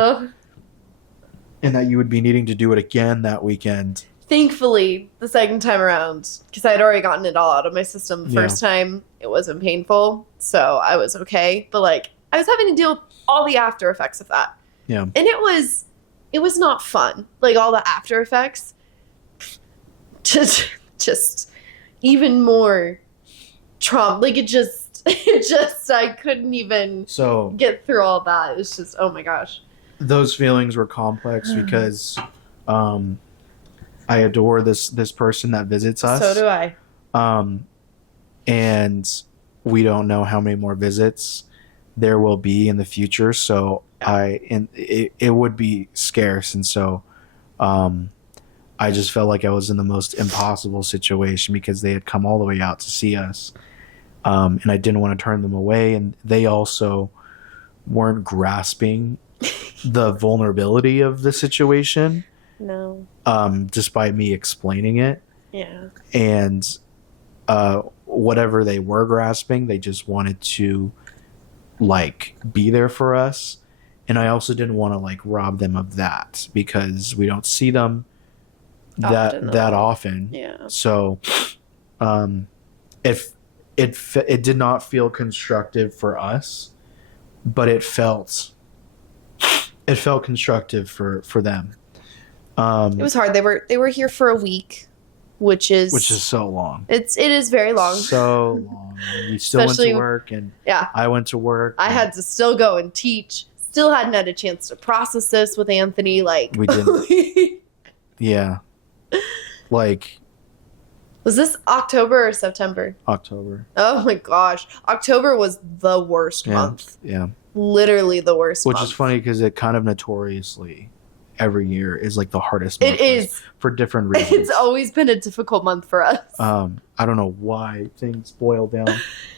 and that you would be needing to do it again that weekend. Thankfully, the second time around, because I had already gotten it all out of my system the first time, it wasn't painful, so I was okay. But like, I was having to deal with all the after effects of that. Yeah. And it was not fun. Like, all the after effects, just even more trauma. Like, I couldn't even get through all that. It was just, oh my gosh. Those feelings were complex because I adore this person that visits us. So do I. And we don't know how many more visits there will be in the future. So it would be scarce. And so I just felt like I was in the most impossible situation because they had come all the way out to see us. And I didn't want to turn them away. And they also weren't grasping the vulnerability of the situation. No. Despite me explaining it. Yeah. And whatever they were grasping, they just wanted to like be there for us. And I also didn't want to like rob them of that because we don't see them that often. Yeah. So if it did not feel constructive for us, but it felt constructive for them. It was hard. They were here for a week, which is so long. it is very long. So long. You still Especially- went to work, and Yeah. I went to work. I had to still go and teach. Still hadn't had a chance to process this with Anthony. Like We didn't. Yeah. Like Was this October or September? October. Oh my gosh. October was the worst Yeah. month. Yeah. Literally the worst Which month. is funny because it kind of notoriously every year is like the hardest month It is. for different reasons. It's always been a difficult month for us. I don't know why things boil down.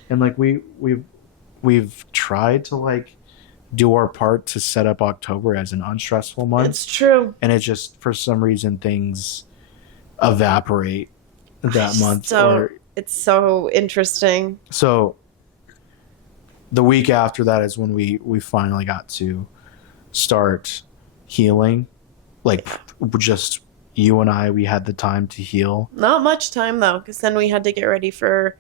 And like we've tried to like do our part to set up October as an unstressful month. It's true. And it just for some reason things evaporate that month. It's so interesting. So the week after that is when we finally got to start healing. Like just you and I, we had the time to heal. Not much time though, because then we had to get ready for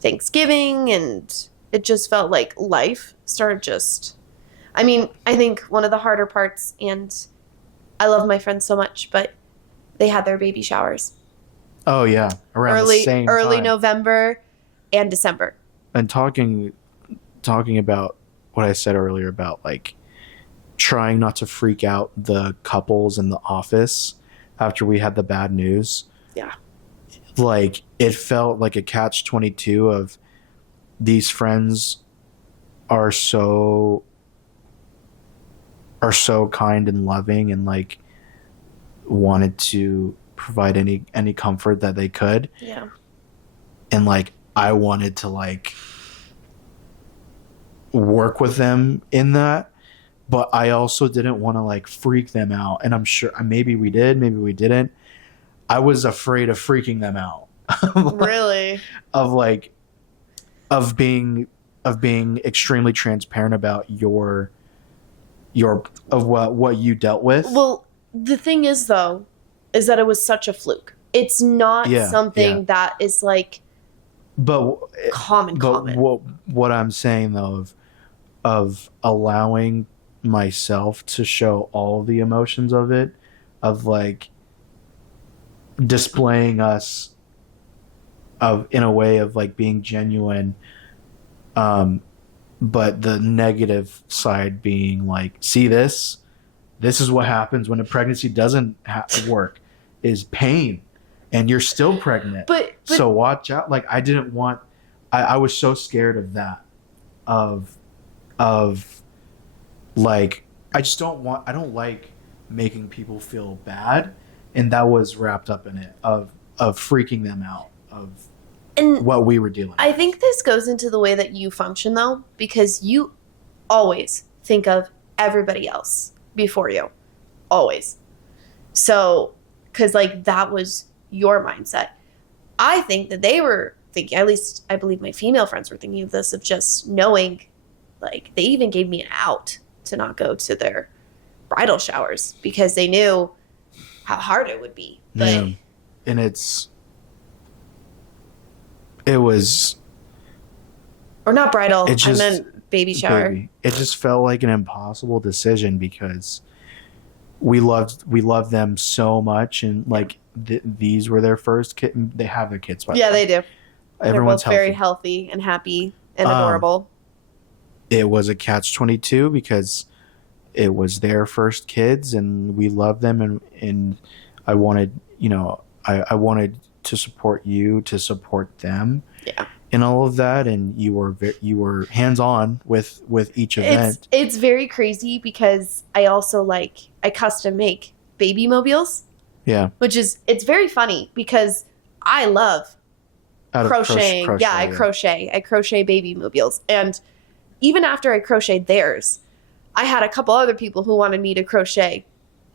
Thanksgiving, and it just felt like life started just. I mean, I think one of the harder parts, and I love my friends so much, but they had their baby showers Oh yeah, around the same early time. November and December. And talking about what I said earlier about like trying not to freak out the couples in the office after we had the bad news. Yeah. Like it felt like a catch-22 of these friends are so kind and loving and like wanted to provide any comfort that they could. Yeah. And like I wanted to like work with them in that, but I also didn't want to like freak them out. And I'm sure maybe we did, maybe we didn't. I was afraid of freaking them out. Really? of being extremely transparent about your of what you dealt with. Well, the thing is though, is that it was such a fluke. It's not something that is like but common. What I'm saying though of allowing myself to show all the emotions of it, of like displaying us of in a way of like being genuine, but the negative side being like, see this is what happens when a pregnancy doesn't work, is pain, and you're still pregnant. But so watch out. Like I didn't want. I was so scared of that. Of like I don't like making people feel bad, and that was wrapped up in it of freaking them out of what we were dealing with. I think this goes into the way that you function though, because you always think of everybody else before you. Always. So, because like that was your mindset. I think that they were thinking, at least I believe my female friends were thinking of this, of just knowing, like they even gave me an out to not go to their bridal showers because they knew how hard it would be. But yeah. And it was, or not bridal, it just, I meant baby shower. Baby. It just felt like an impossible decision because we loved them so much, and like these were their first kid. They have their kids, by the way. They do. Everyone's They're both very healthy and happy and adorable. It was a catch-22 because it was their first kids, and we loved them, and I wanted, I wanted to support you, to support them, in all of that, and you were hands-on with each event. It's very crazy because I also I custom make baby mobiles. Yeah, which is, it's very funny because I love crocheting. I crochet. I crochet baby mobiles, and even after I crocheted theirs, I had a couple other people who wanted me to crochet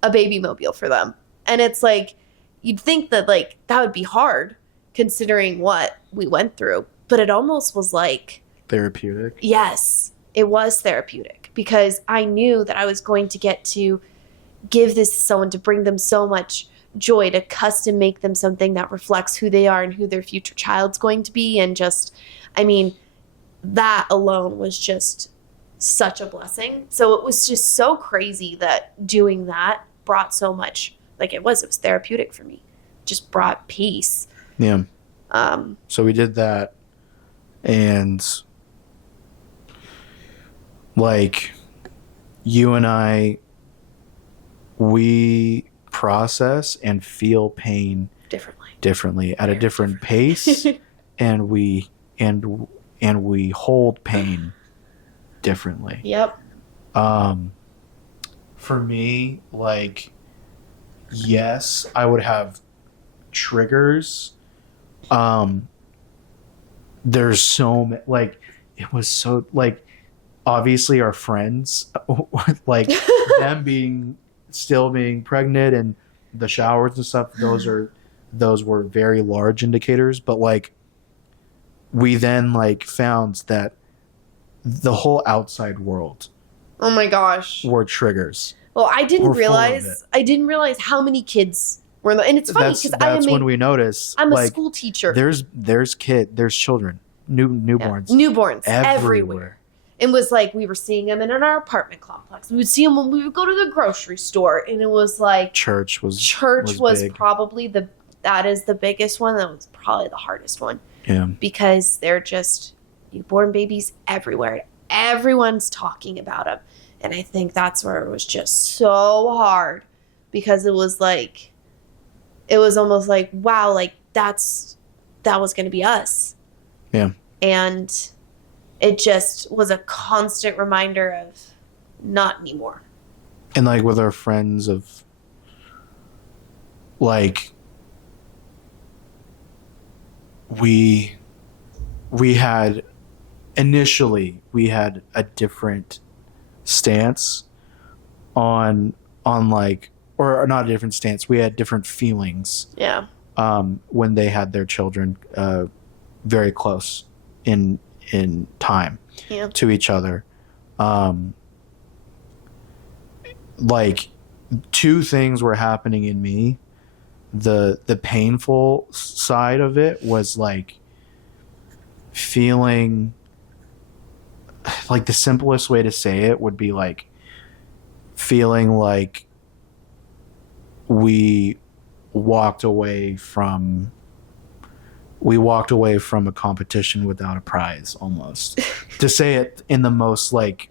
a baby mobile for them. And it's like, you'd think that like that would be hard considering what we went through, but it almost was like therapeutic. Yes, it was therapeutic because I knew that I was going to get to give this to someone, to bring them so much joy, to custom make them something that reflects who they are and who their future child's going to be. And just, I mean, that alone was just such a blessing. So it was just so crazy that doing that brought so much like it was therapeutic for me. Just brought peace. Yeah. Um, So we did that, and like you and I, we process and feel pain differently at a Very different pace, and we hold pain differently. Yep. For me, like, yes, I would have triggers. There's so many, like, it was so, like, obviously our friends, like, them still being pregnant and the showers and stuff, those were very large indicators. But, like, we then, like, found that the whole outside world Oh my gosh. were triggers. Well, I didn't We're full of it. realize how many kids were in the, and it's funny because That's when we notice. I'm a like, school teacher. there's children, newborns, Newborns everywhere. everywhere. It was like we were seeing them in our apartment complex. We would see them when we would go to the grocery store, and it was like Church was big. probably that is the biggest one. That was probably the hardest one. Yeah. Because they're just newborn babies everywhere. Everyone's talking about them. And I think that's where it was just so hard, because it was almost like, wow, like that was going to be us. Yeah. And it just was a constant reminder of not anymore. And like with our friends of like we had initially a different stance on like, or not a different stance, we had different feelings Yeah. when they had their children very close in time to each other. Like two things were happening in me. The painful side of it was like feeling like, the simplest way to say it would be like feeling like we walked away from a competition without a prize, almost. To say it in the most like,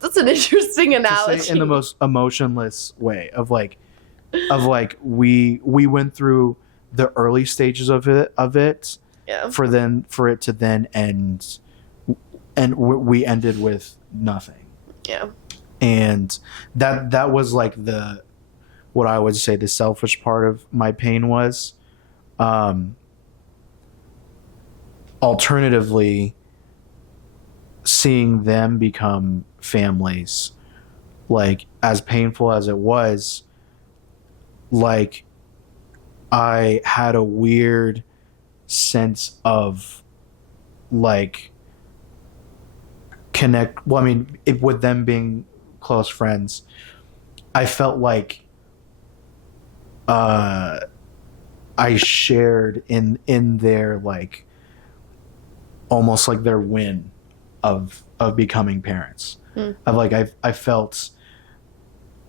That's an interesting analogy. to say it in the most emotionless way of like we went through the early stages of it Yeah. for it to then end, and we ended with nothing. Yeah. And that was like what I would say the selfish part of my pain was. Alternatively, seeing them become families, like, as painful as it was, like, I had a weird sense of like with them being close friends, I felt like I shared in their, like, almost like their win of becoming parents. Of like, I felt,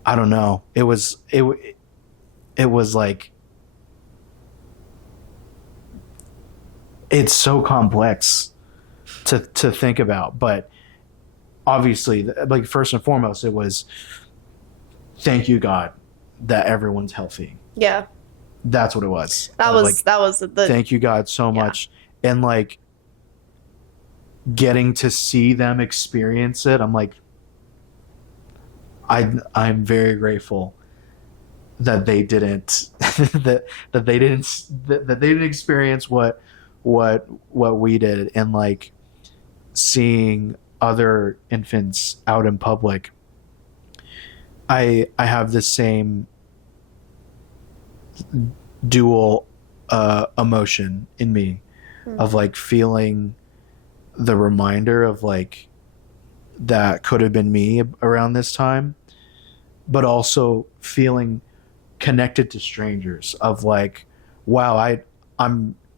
I don't know, it was like, it's so complex to think about, but obviously, like, first and foremost, it was, thank you, God, that everyone's healthy. Yeah. That was the thank you, God, so much. And like getting to see them experience it, I'm like, I'm very grateful that they didn't that they didn't experience what we did. And like seeing other infants out in public, I have the same dual emotion in me of like feeling the reminder of like that could have been me around this time, but also feeling connected to strangers of like, wow,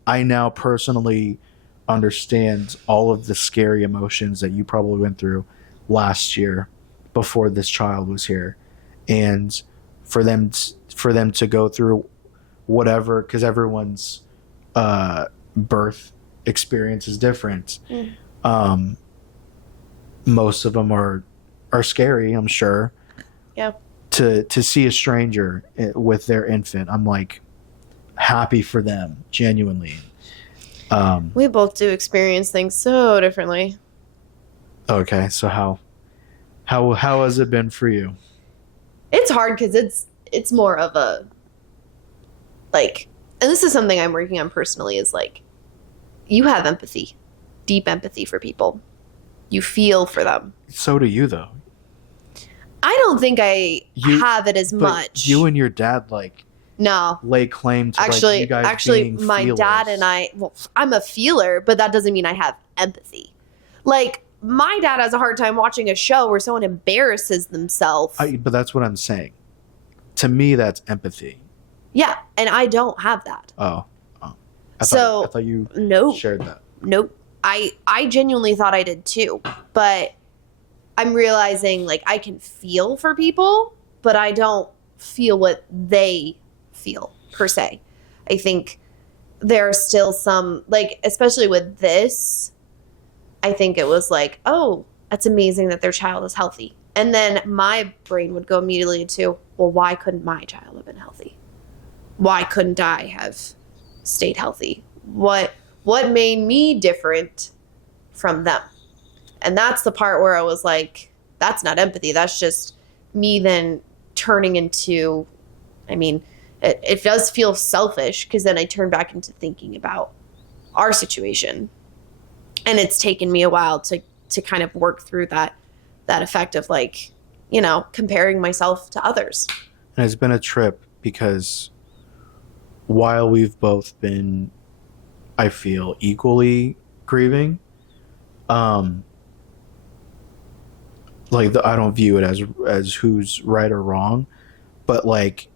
I now personally understand all of the scary emotions that you probably went through last year before this child was here. And for them to go through whatever, because everyone's birth experience is different. Most of them are scary, I'm sure. Yeah. To see a stranger with their infant, I'm like happy for them, genuinely. We both do experience things so differently. Okay, so how has it been for you? It's hard because it's more of a, like, and this is something I'm working on personally, is like, you have empathy, deep empathy for people. You feel for them. So do you, though. I don't think I have it as But much. you and your dad, like, no, lay claim to actually, like, you guys actually, being my feelers. dad and I. Well, I'm a feeler, but that doesn't mean I have empathy. Like, my dad has a hard time watching a show where someone embarrasses themselves. But that's what I'm saying. To me, that's empathy. Yeah, and I don't have that. Oh. I thought you shared that. Nope. I genuinely thought I did too, but I'm realizing, like, I can feel for people, but I don't feel what they feel per se. I think there are still some, like, especially with this, I think it was like, oh, that's amazing that their child is healthy. And then my brain would go immediately to, well, why couldn't my child have been healthy? Why couldn't I have stayed healthy? What made me different from them? And that's the part where I was like, that's not empathy. That's just me then turning into, I mean, it does feel selfish, because then I turn back into thinking about our situation. And it's taken me a while to kind of work through that effect of, like, you know, comparing myself to others. And it's been a trip, because while we've both been, I feel, equally grieving, like, I don't view it as who's right or wrong, but, like,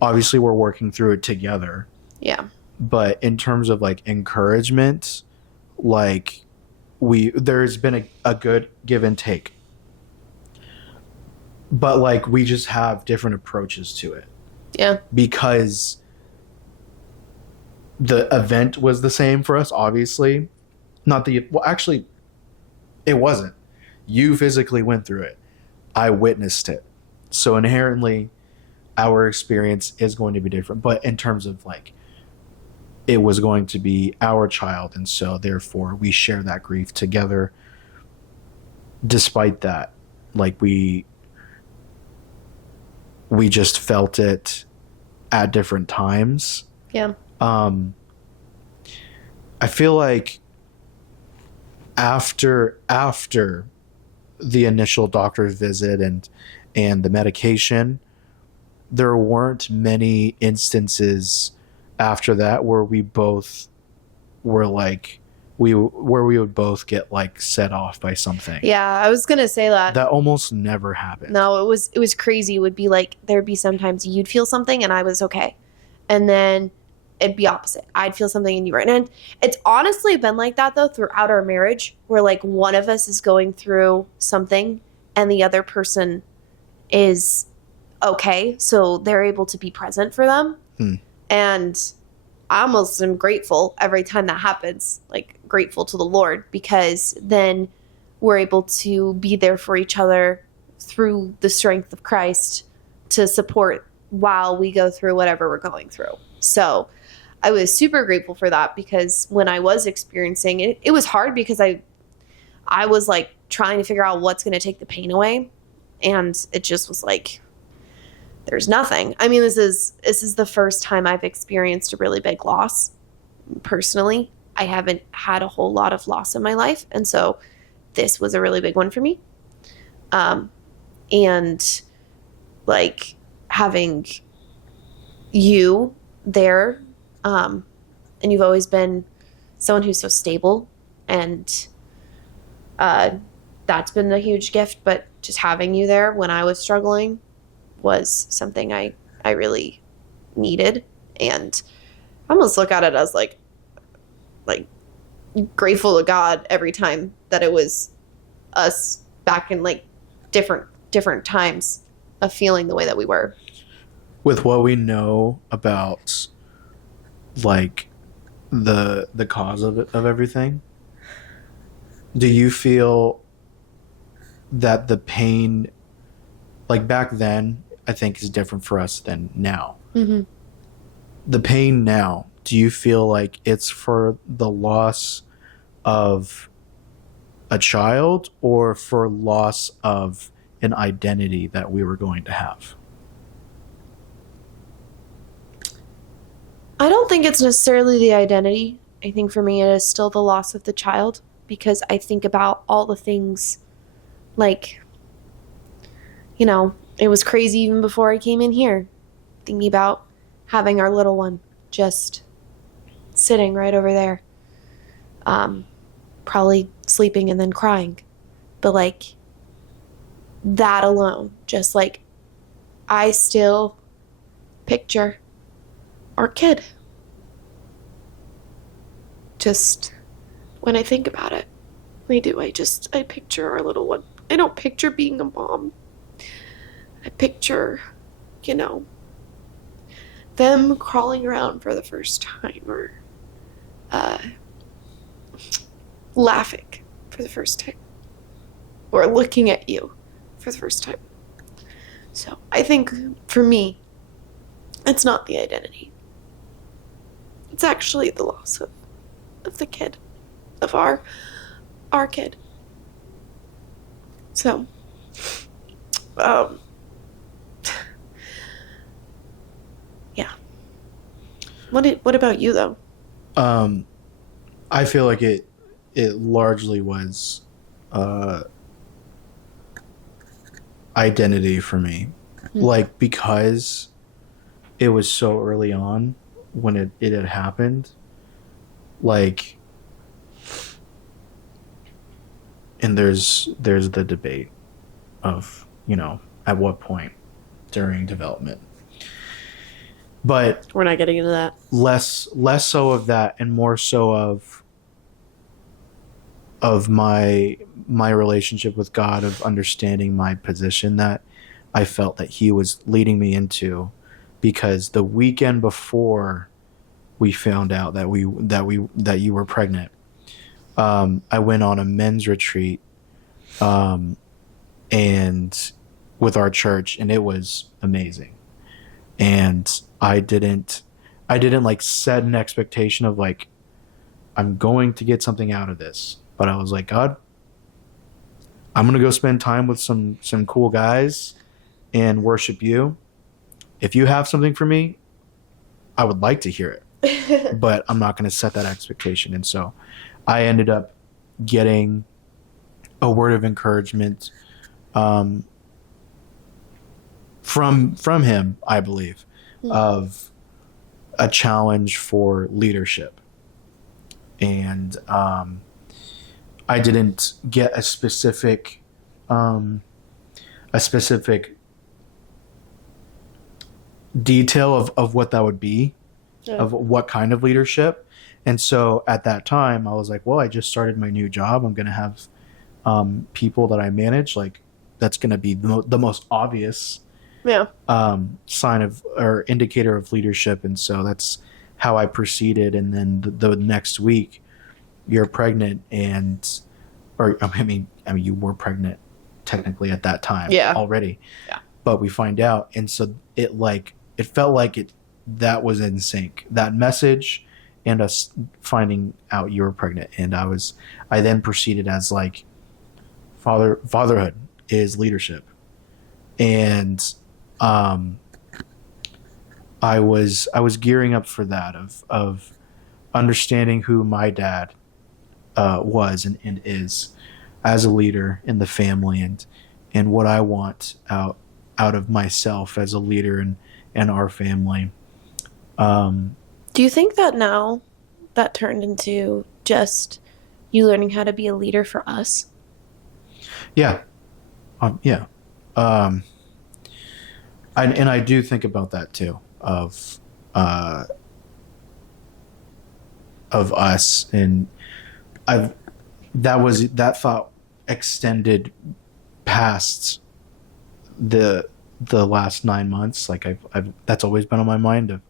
obviously we're working through it together. Yeah. But in terms of, like, encouragement, like, there's been a good give and take, but, like, we just have different approaches to it. Yeah. Because the event was the same for us, obviously. Actually, it wasn't. You physically went through it. I witnessed it. So inherently, our experience is going to be different. But in terms of, like, it was going to be our child, and so therefore we share that grief together. Despite that, like, we just felt it at different times. Yeah. I feel like after the initial doctor's visit and the medication, there weren't many instances after that where we both were like, where we would both get, like, set off by something. Yeah, I was gonna say that. That almost never happened. No, it was crazy. It would be like, there'd be sometimes you'd feel something and I was okay, and then it'd be opposite. I'd feel something and you weren't. And it's honestly been like that, though, throughout our marriage, where, like, one of us is going through something and the other person is okay, so they're able to be present for them. And I almost am grateful every time that happens, like, grateful to the Lord, because then we're able to be there for each other through the strength of Christ to support while we go through whatever we're going through. So I was super grateful for that, because when I was experiencing it, it was hard, because I was, like, trying to figure out what's going to take the pain away. And it just was like, there's nothing. I mean, this is the first time I've experienced a really big loss. Personally, I haven't had a whole lot of loss in my life. And so this was a really big one for me. And, like, having you there, and you've always been someone who's so stable, and that's been a huge gift. But just having you there when I was struggling was something I really needed. And I almost look at it as like grateful to God every time that it was us back in, like, different times of feeling the way that we were. With what we know about like the cause of it, of everything, do you feel that the pain, like back then, I think is different for us than now? Mm-hmm. The pain now, do you feel like it's for the loss of a child or for loss of an identity that we were going to have? I don't think it's necessarily the identity. I think for me it is still the loss of the child, because I think about all the things, like, you know, it was crazy even before I came in here, thinking about having our little one just sitting right over there, probably sleeping and then crying. But like that alone, just like, I still picture our kid. Just when I think about it, I do. I picture our little one. I don't picture being a mom. I picture, you know, them crawling around for the first time, or laughing for the first time, or looking at you for the first time. So I think for me, it's not the identity. It's actually the loss of the kid, of our kid. So, yeah. What about you though? I feel like it largely was identity for me. Like, because it was so early on when it had happened, like, and there's the debate of, you know, at what point during development, but We're not getting into that. less so of that and more so of my relationship with God, of understanding my position that I felt that he was leading me into. Because the weekend before we found out that you were pregnant, I went on a men's retreat, and with our church, and it was amazing. And I didn't like set an expectation of like, I'm going to get something out of this, but I was like, God, I'm gonna go spend time with some cool guys and worship you. If you have something for me, I would like to hear it, but I'm not going to set that expectation. And so I ended up getting a word of encouragement from him, I believe, of a challenge for leadership. And I didn't get a specific detail of what that would be, of what kind of leadership. And so at that time I was like, well, I just started my new job. I'm going to have people that I manage. Like, that's going to be the most obvious sign of, or indicator of leadership. And so that's how I proceeded. And then the next week, you're pregnant, or I mean you were pregnant technically at that time already. Yeah. But we find out, and so it felt like that was in sync. That message and us finding out you were pregnant. And I then proceeded as like, fatherhood is leadership. And I was gearing up for that, of understanding who my dad was and is as a leader in the family, and what I want out of myself as a leader in our family. Do you think that now that turned into just you learning how to be a leader for us? Yeah. Yeah. I do think about that too, of us, and that thought extended past the the last 9 months. Like I've that's always been on my mind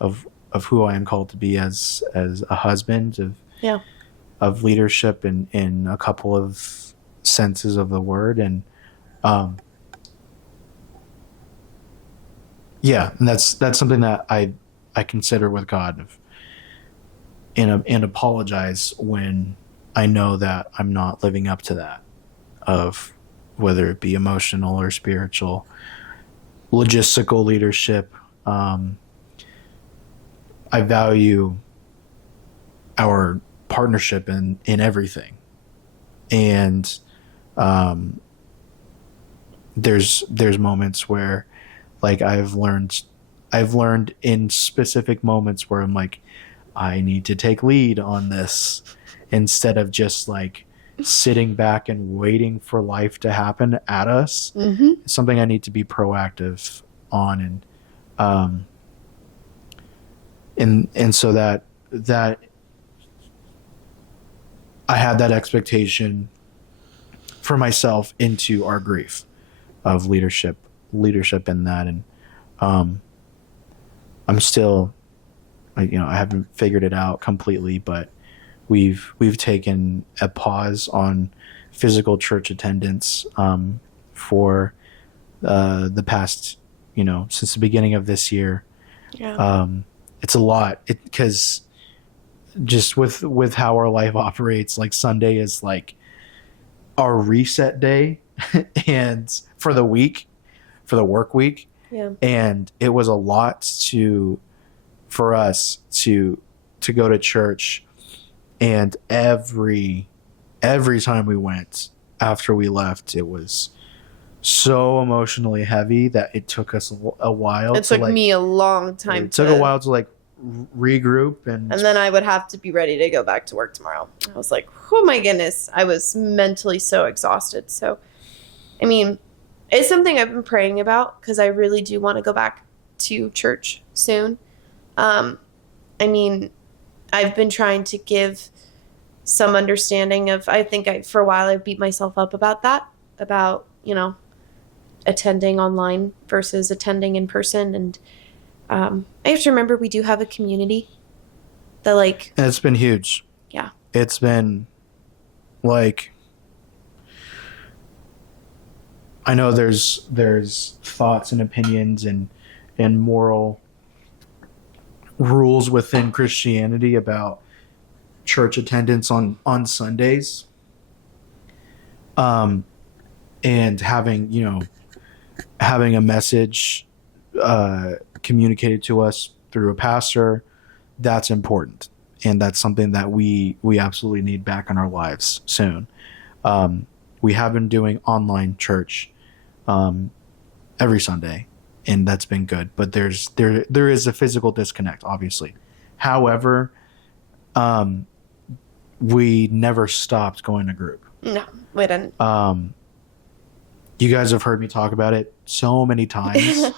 of who I am called to be as a husband, Yeah. of leadership in a couple of senses of the word. And um yeah, and that's something that I consider with God, and apologize when I know that I'm not living up to that, of whether it be emotional or spiritual, logistical leadership. Um, I value our partnership in everything, and um, there's moments where, like, I've learned in specific moments where I'm like, I need to take lead on this, instead of just like sitting back and waiting for life to happen at us. Mm-hmm. It's something I need to be proactive on. Um and so that I had that expectation for myself into our grief of leadership in that. And um I'm still, I haven't figured it out completely, but we've taken a pause on physical church attendance, for the past, since the beginning of this year. Yeah. It's a lot, because just with how our life operates, like Sunday is like our reset day, and for the week, for the work week. Yeah. And it was a lot for us to go to church, and every time we went after we left, it was so emotionally heavy that it took us a while. It took me a long time. It took a while to like regroup, and then I would have to be ready to go back to work tomorrow. I was like, oh my goodness, I was mentally so exhausted. So, I mean, it's something I've been praying about, because I really do want to go back to church soon. I mean, I've been trying to give some understanding of, I think for a while I beat myself up about that, about, attending online versus attending in person. And I have to remember we do have a community that, like... And it's been huge. Yeah. It's been, like... I know there's thoughts and opinions and moral rules within Christianity about church attendance on Sundays. And having a message communicated to us through a pastor, that's important, and that's something that we absolutely need back in our lives soon. We have been doing online church every Sunday, and that's been good, but there is a physical disconnect, obviously. However, we never stopped going to group. No, we didn't. You guys have heard me talk about it so many times.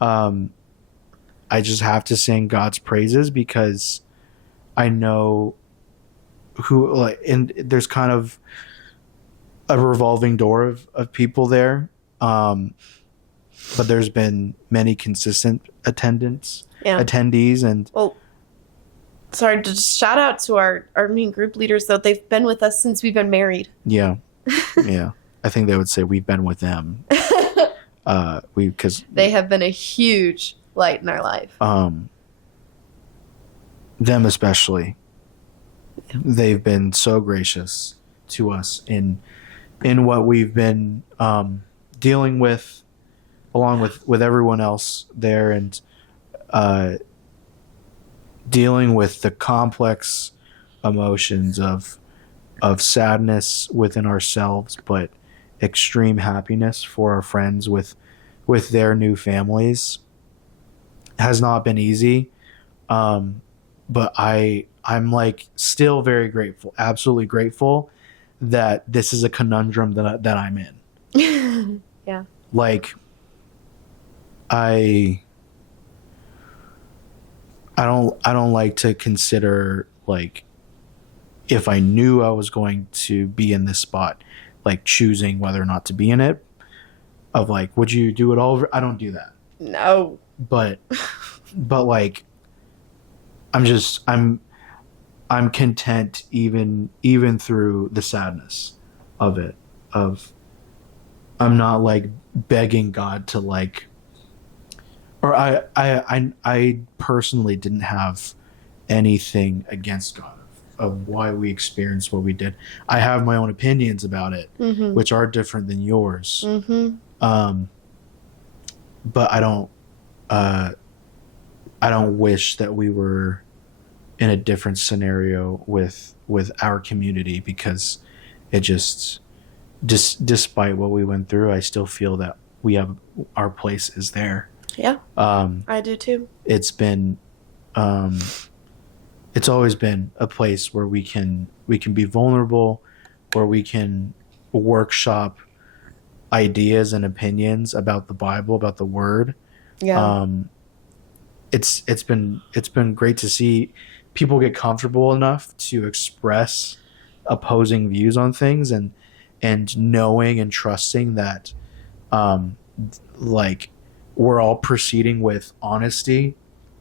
I just have to sing God's praises, because I know and there's kind of a revolving door of people there. But there's been many consistent attendees, and well, sorry, to just shout out to our main group leaders, though. They've been with us since we've been married. Yeah. I think they would say we've been with them. Because they have been a huge light in our life. Them especially. Yeah. They've been so gracious to us in what we've been dealing with, along with everyone else there, and dealing with the complex emotions of sadness within ourselves, but extreme happiness for our friends with their new families. Has not been easy, but I'm like still very grateful, absolutely grateful, that this is a conundrum that I'm in. Yeah. Like, I don't like to consider, like, if I knew I was going to be in this spot, like choosing whether or not to be in it. of like, would you do it all over? I don't do that. No. But like, I'm content even through the sadness of it. Of I'm not like begging God to like, or I personally didn't have anything against God of why we experienced what we did. I have my own opinions about it, Mm-hmm. which are different than yours. Mm-hmm. But I don't wish that we were in a different scenario with our community, because it just despite what we went through, I still feel that we have our place is there. Yeah. I do too. It's been it's always been a place where we can be vulnerable, where we can workshop ideas and opinions about the Bible, about the Word. Yeah. It's been great to see people get comfortable enough to express opposing views on things, and knowing and trusting that like we're all proceeding with honesty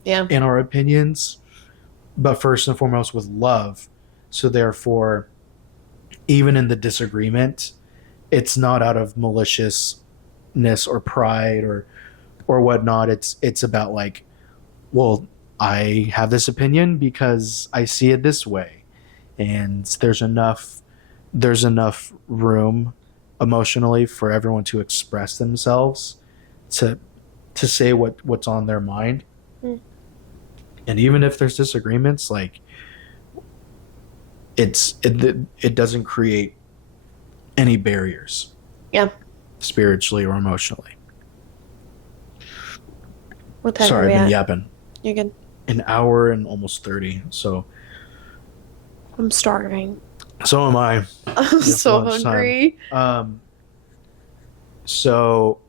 Yeah. in our opinions, but first and foremost with love. So therefore, even in the disagreement, it's not out of maliciousness or pride or whatnot. It's about like, well, I have this opinion because I see it this way, and there's enough room emotionally for everyone to express themselves, to say what's on their mind. Mm. And even if there's disagreements, like it doesn't create any barriers. Yeah. Spiritually or emotionally. What time Sorry, are we I've been at? yapping. You're good. An hour and almost 30. So I'm starving. so am I. I'm so lunchtime. hungry. So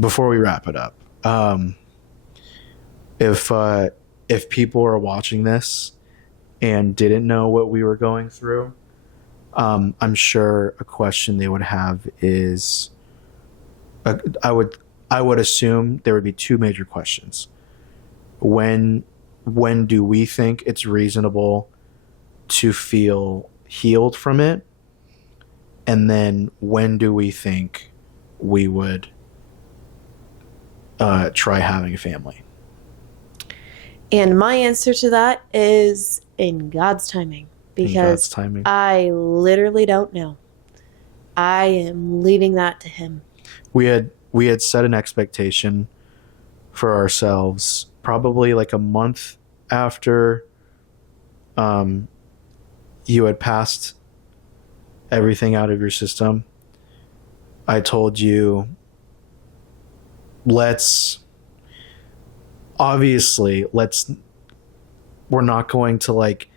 before we wrap it up, if people are watching this and didn't know what we were going through, I'm sure a question they would have is, I would assume there would be two major questions. When do we think it's reasonable to feel healed from it? And then when do we think we would try having a family? And my answer to that is in God's timing, because In God's timing. I literally don't know. I am leaving that to Him. We had set an expectation for ourselves probably like a month after you had passed everything out of your system. I told you, we're not going to like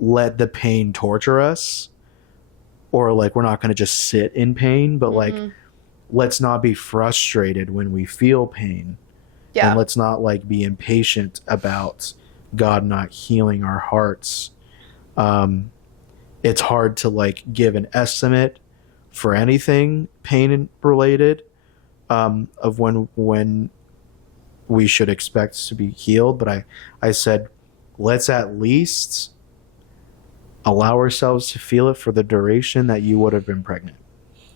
let the pain torture us, or like we're not going to just sit in pain, but like let's not be frustrated when we feel pain. Yeah. And let's not like be impatient about God not healing our hearts. It's hard to like give an estimate for anything pain related, of when we should expect to be healed. But I said, let's at least allow ourselves to feel it for the duration that you would have been pregnant.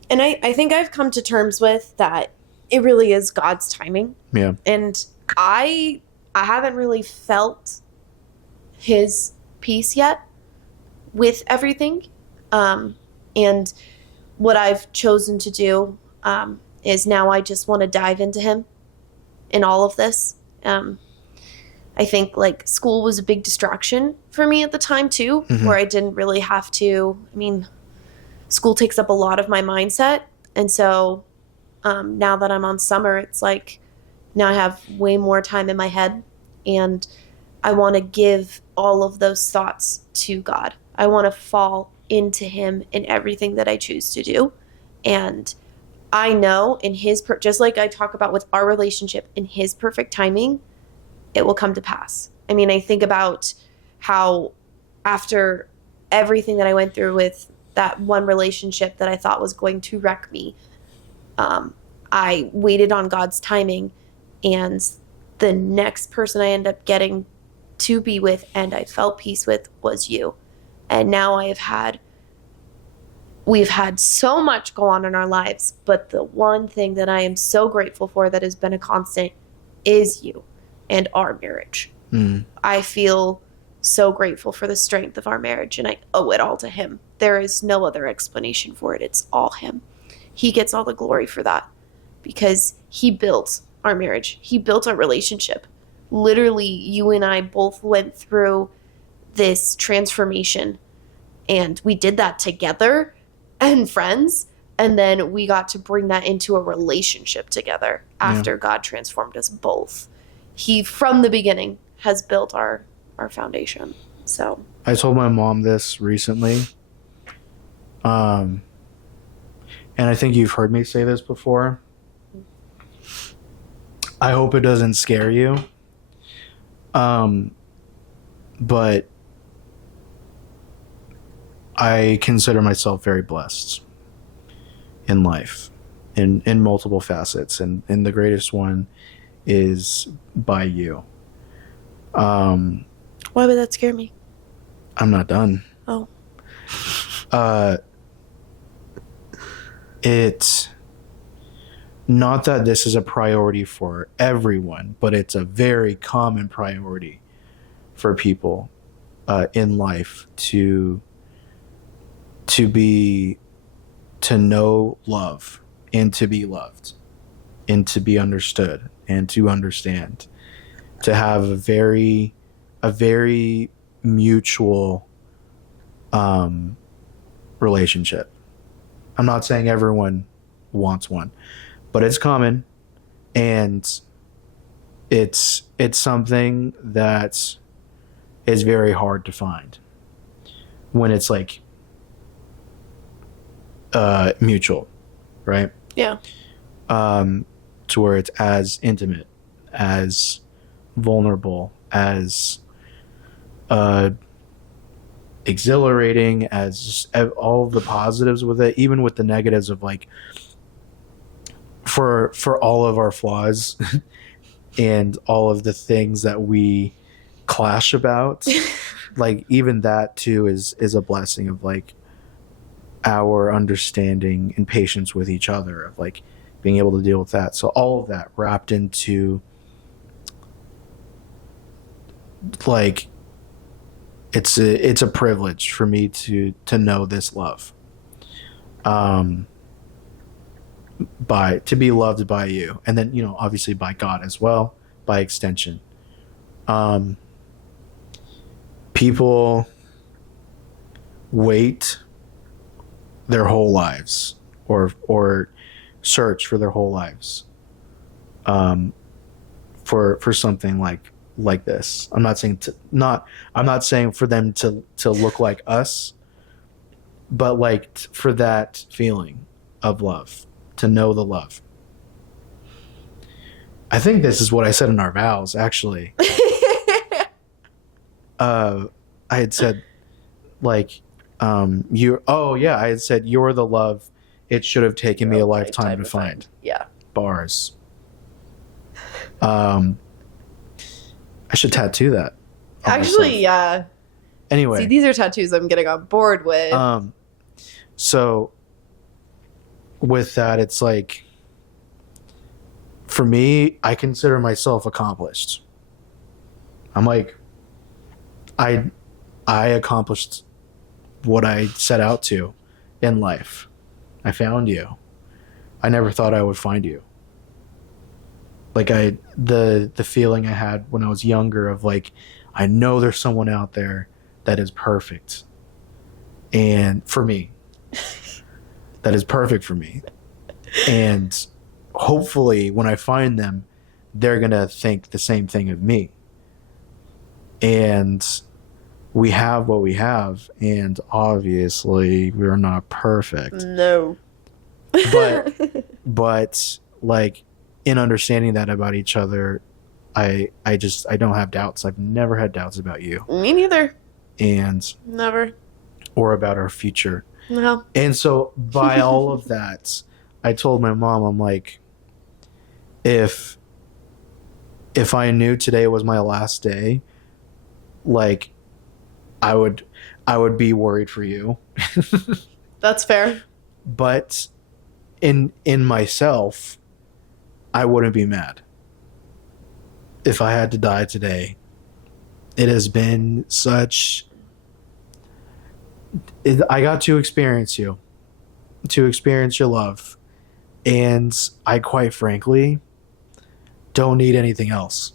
And I think I've come to terms with that it really is God's timing. Yeah. And I haven't really felt His peace yet with everything. And what I've chosen to do is now I just want to dive into Him in all of this. I think like school was a big distraction for me at the time too, where I didn't really have to, school takes up a lot of my mindset. And so now that I'm on summer, it's like now I have way more time in my head, and I want to give all of those thoughts to God. I want to fall into Him in everything that I choose to do. And I know in His, just like I talk about with our relationship, in His perfect timing, it will come to pass. I think about how after everything that I went through with that one relationship that I thought was going to wreck me, I waited on God's timing, and the next person I ended up getting to be with and I felt peace with was you. And now we've had so much go on in our lives, but the one thing that I am so grateful for that has been a constant is you and our marriage. I feel so grateful for the strength of our marriage, and I owe it all to him. There is no other explanation for it. It's all him. He gets all the glory for that because he built our marriage. He built our relationship. Literally, you and I both went through this transformation, and we did that together and friends, and then we got to bring that into a relationship together after God transformed us both. He, from the beginning, has built our foundation. So I told my mom this recently, and I think you've heard me say this before. I hope it doesn't scare you, but I consider myself very blessed in life, in multiple facets, and the greatest one is by you. why would that scare me? I'm not done. Oh. It's not that this is a priority for everyone, but it's a very common priority for people in life to know love and to be loved and to be understood and to understand, to have a very mutual relationship. I'm not saying everyone wants one, but it's common, and it's something that is very hard to find when it's like mutual, right? Yeah. To where it's as intimate, as vulnerable, as exhilarating, as just all of the positives with it, even with the negatives of like, for all of our flaws and all of the things that we clash about, like even that too is a blessing of like our understanding and patience with each other, of like being able to deal with that. So all of that wrapped into like, it's a privilege for me to know this love, to be loved by you, and then, you know, obviously by God as well, by extension. People wait their whole lives, or search for their whole lives, for something like this. I'm not saying for them to look like us, but like for that feeling of love, to know the love. I think this is what I said in our vows, actually. I had said like, I had said, you're the love it should have taken me a lifetime to find. Yeah. Bars. I should tattoo that on Actually, myself. yeah. Anyway. See, these are tattoos I'm getting on board with. So with that, it's like, for me, I consider myself accomplished. I'm like, I accomplished what I set out to in life. I found you. I never thought I would find you. Like the feeling I had when I was younger of like, I know there's someone out there that is perfect. And for me, that is perfect for me. And hopefully when I find them, they're going to think the same thing of me. And we have what we have, and obviously we're not perfect. No. But like, in understanding that about each other, I don't have doubts. I've never had doubts about you. Me neither. And Never. or about our future. No. And so by all of that, I told my mom, I'm like, if I knew today was my last day, like I would be worried for you. That's fair. But in myself, I wouldn't be mad if I had to die today. It has been such I got to experience you, to experience your love, and I quite frankly don't need anything else.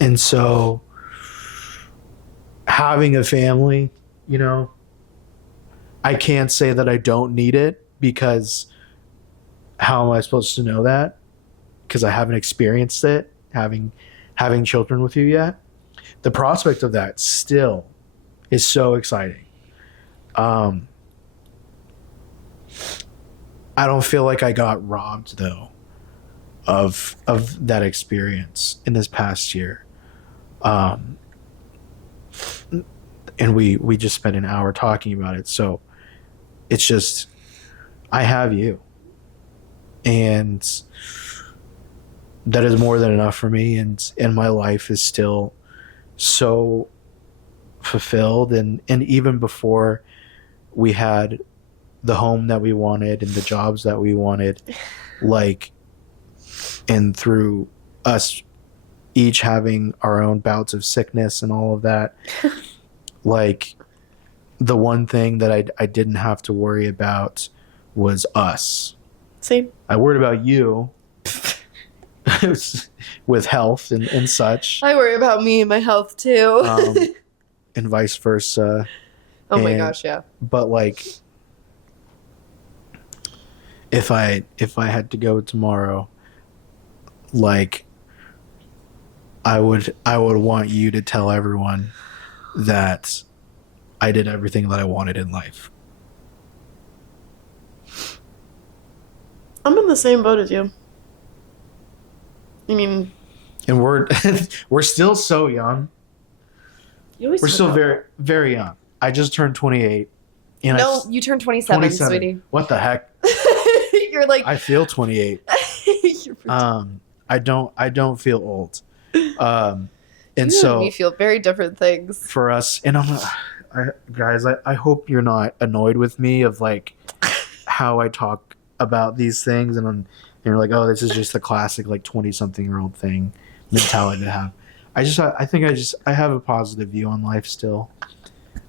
And so having a family, you know, I can't say that I don't need it, because how am I supposed to know that? Because I haven't experienced it, having children with you yet. The prospect of that still is so exciting. I don't feel like I got robbed though of that experience in this past year. And we just spent an hour talking about it. So it's just, I have you, and that is more than enough for me. And my life is still so fulfilled. And even before we had the home that we wanted and the jobs that we wanted, like, and through us each having our own bouts of sickness and all of that, like, the one thing that I didn't have to worry about was us. Same. I worried about you with health and such. I worry about me and my health too. And vice versa. Oh my gosh, yeah. But like, if I had to go tomorrow, like, I would want you to tell everyone that I did everything that I wanted in life. I'm in the same boat as you. I mean, and we're we're still so young. We're still very, very young. I just turned 28. And no, you turned 27, sweetie. What the heck? You're like, I feel 28. I don't feel old. And you so me feel very different things. For us, and guys, I hope you're not annoyed with me of like how I talk about these things, and you're like, oh, this is just the classic like 20-something-year-old thing mentality to have. I think I have a positive view on life still,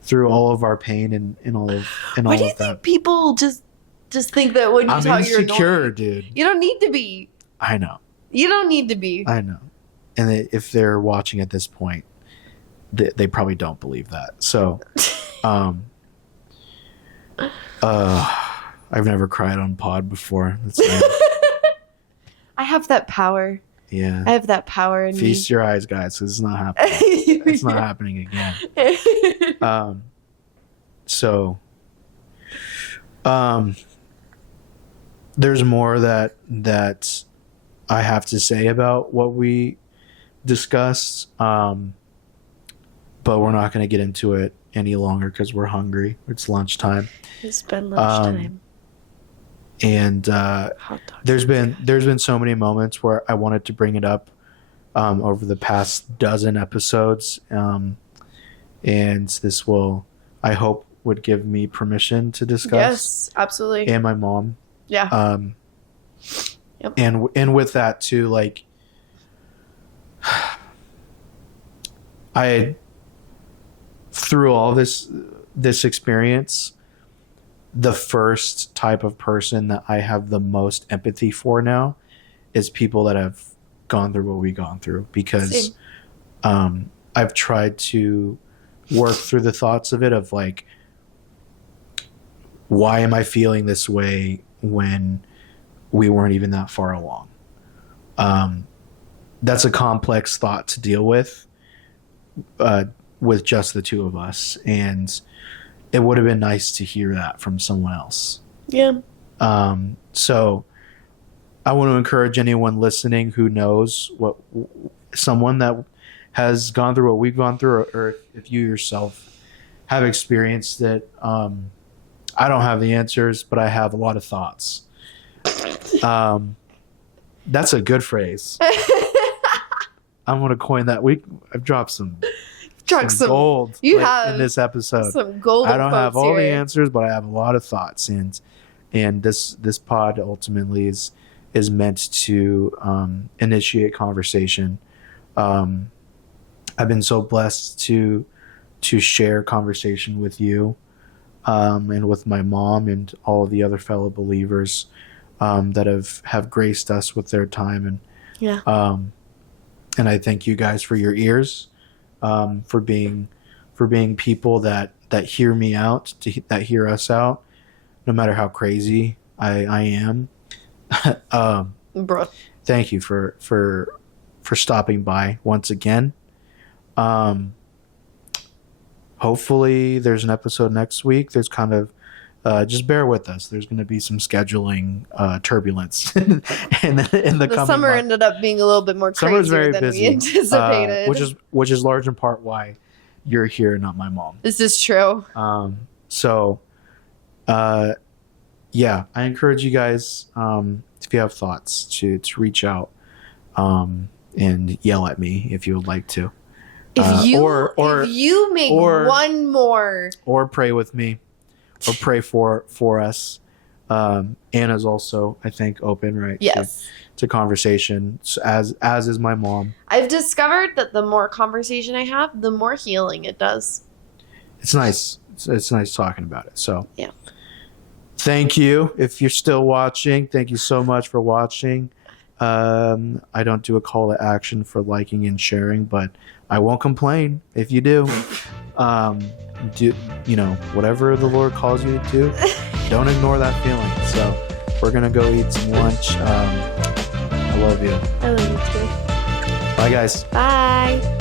through all of our pain and all of Why do you that. think people just think that when you I'm talk, you're insecure, annoying? dude. You don't need to be. I know. You don't need to be. I know. And if they're watching at this point, they probably don't believe that. So, I've never cried on pod before. That's I have that power. Yeah. I have that power in Feast your eyes, guys. This is not happening. It's not happening again. So, there's more that I have to say about what we discussed, but we're not going to get into it any longer because we're hungry. It's lunchtime. It's been lunchtime. And there's been so many moments where I wanted to bring it up over the past dozen episodes, and this will, I hope, would give me permission to discuss. Yes, absolutely. And my mom. Yeah. Yep. And with that too, like, through all this experience, the first type of person that I have the most empathy for now is people that have gone through what we've gone through, because I've tried to work through the thoughts of it, of like, why am I feeling this way when we weren't even that far along? That's a complex thought to deal with just the two of us, and it would have been nice to hear that from someone else. Yeah. So I want to encourage anyone listening who knows someone that has gone through what we've gone through, or if you yourself have experienced it. I don't have the answers, but I have a lot of thoughts. That's a good phrase. I'm gonna coin that. I've dropped some gold You in have this episode. some golden I don't have quotes all the here. answers, but I have a lot of thoughts, and this pod ultimately is meant to initiate conversation. I've been so blessed to share conversation with you, and with my mom and all of the other fellow believers that have graced us with their time, and Yeah. and I thank you guys for your ears, for being people that hear me out, that hear us out, no matter how crazy I am. Bro. Thank you for stopping by once again. Hopefully there's an episode next week. There's kind of just bear with us. There's going to be some scheduling turbulence in the coming summer month. ended up being a little bit more Summer's crazier very than busy, we anticipated. which is large in part why you're here, not my mom. This is true. Yeah, I encourage you guys, if you have thoughts, to reach out and yell at me if you would like to. If you make one more, or pray with me, or pray for us. Anna's also, I think, open, right? yes. To conversation, as is my mom. I've discovered that the more conversation I have, the more healing it does. It's nice. It's nice talking about it. So yeah. Thank you. If you're still watching, thank you so much for watching. I don't do a call to action for liking and sharing, but I won't complain if you do. Do whatever the Lord calls you to do, don't ignore that feeling. So we're gonna go eat some lunch. I love you. I love you too. Bye, guys. Bye.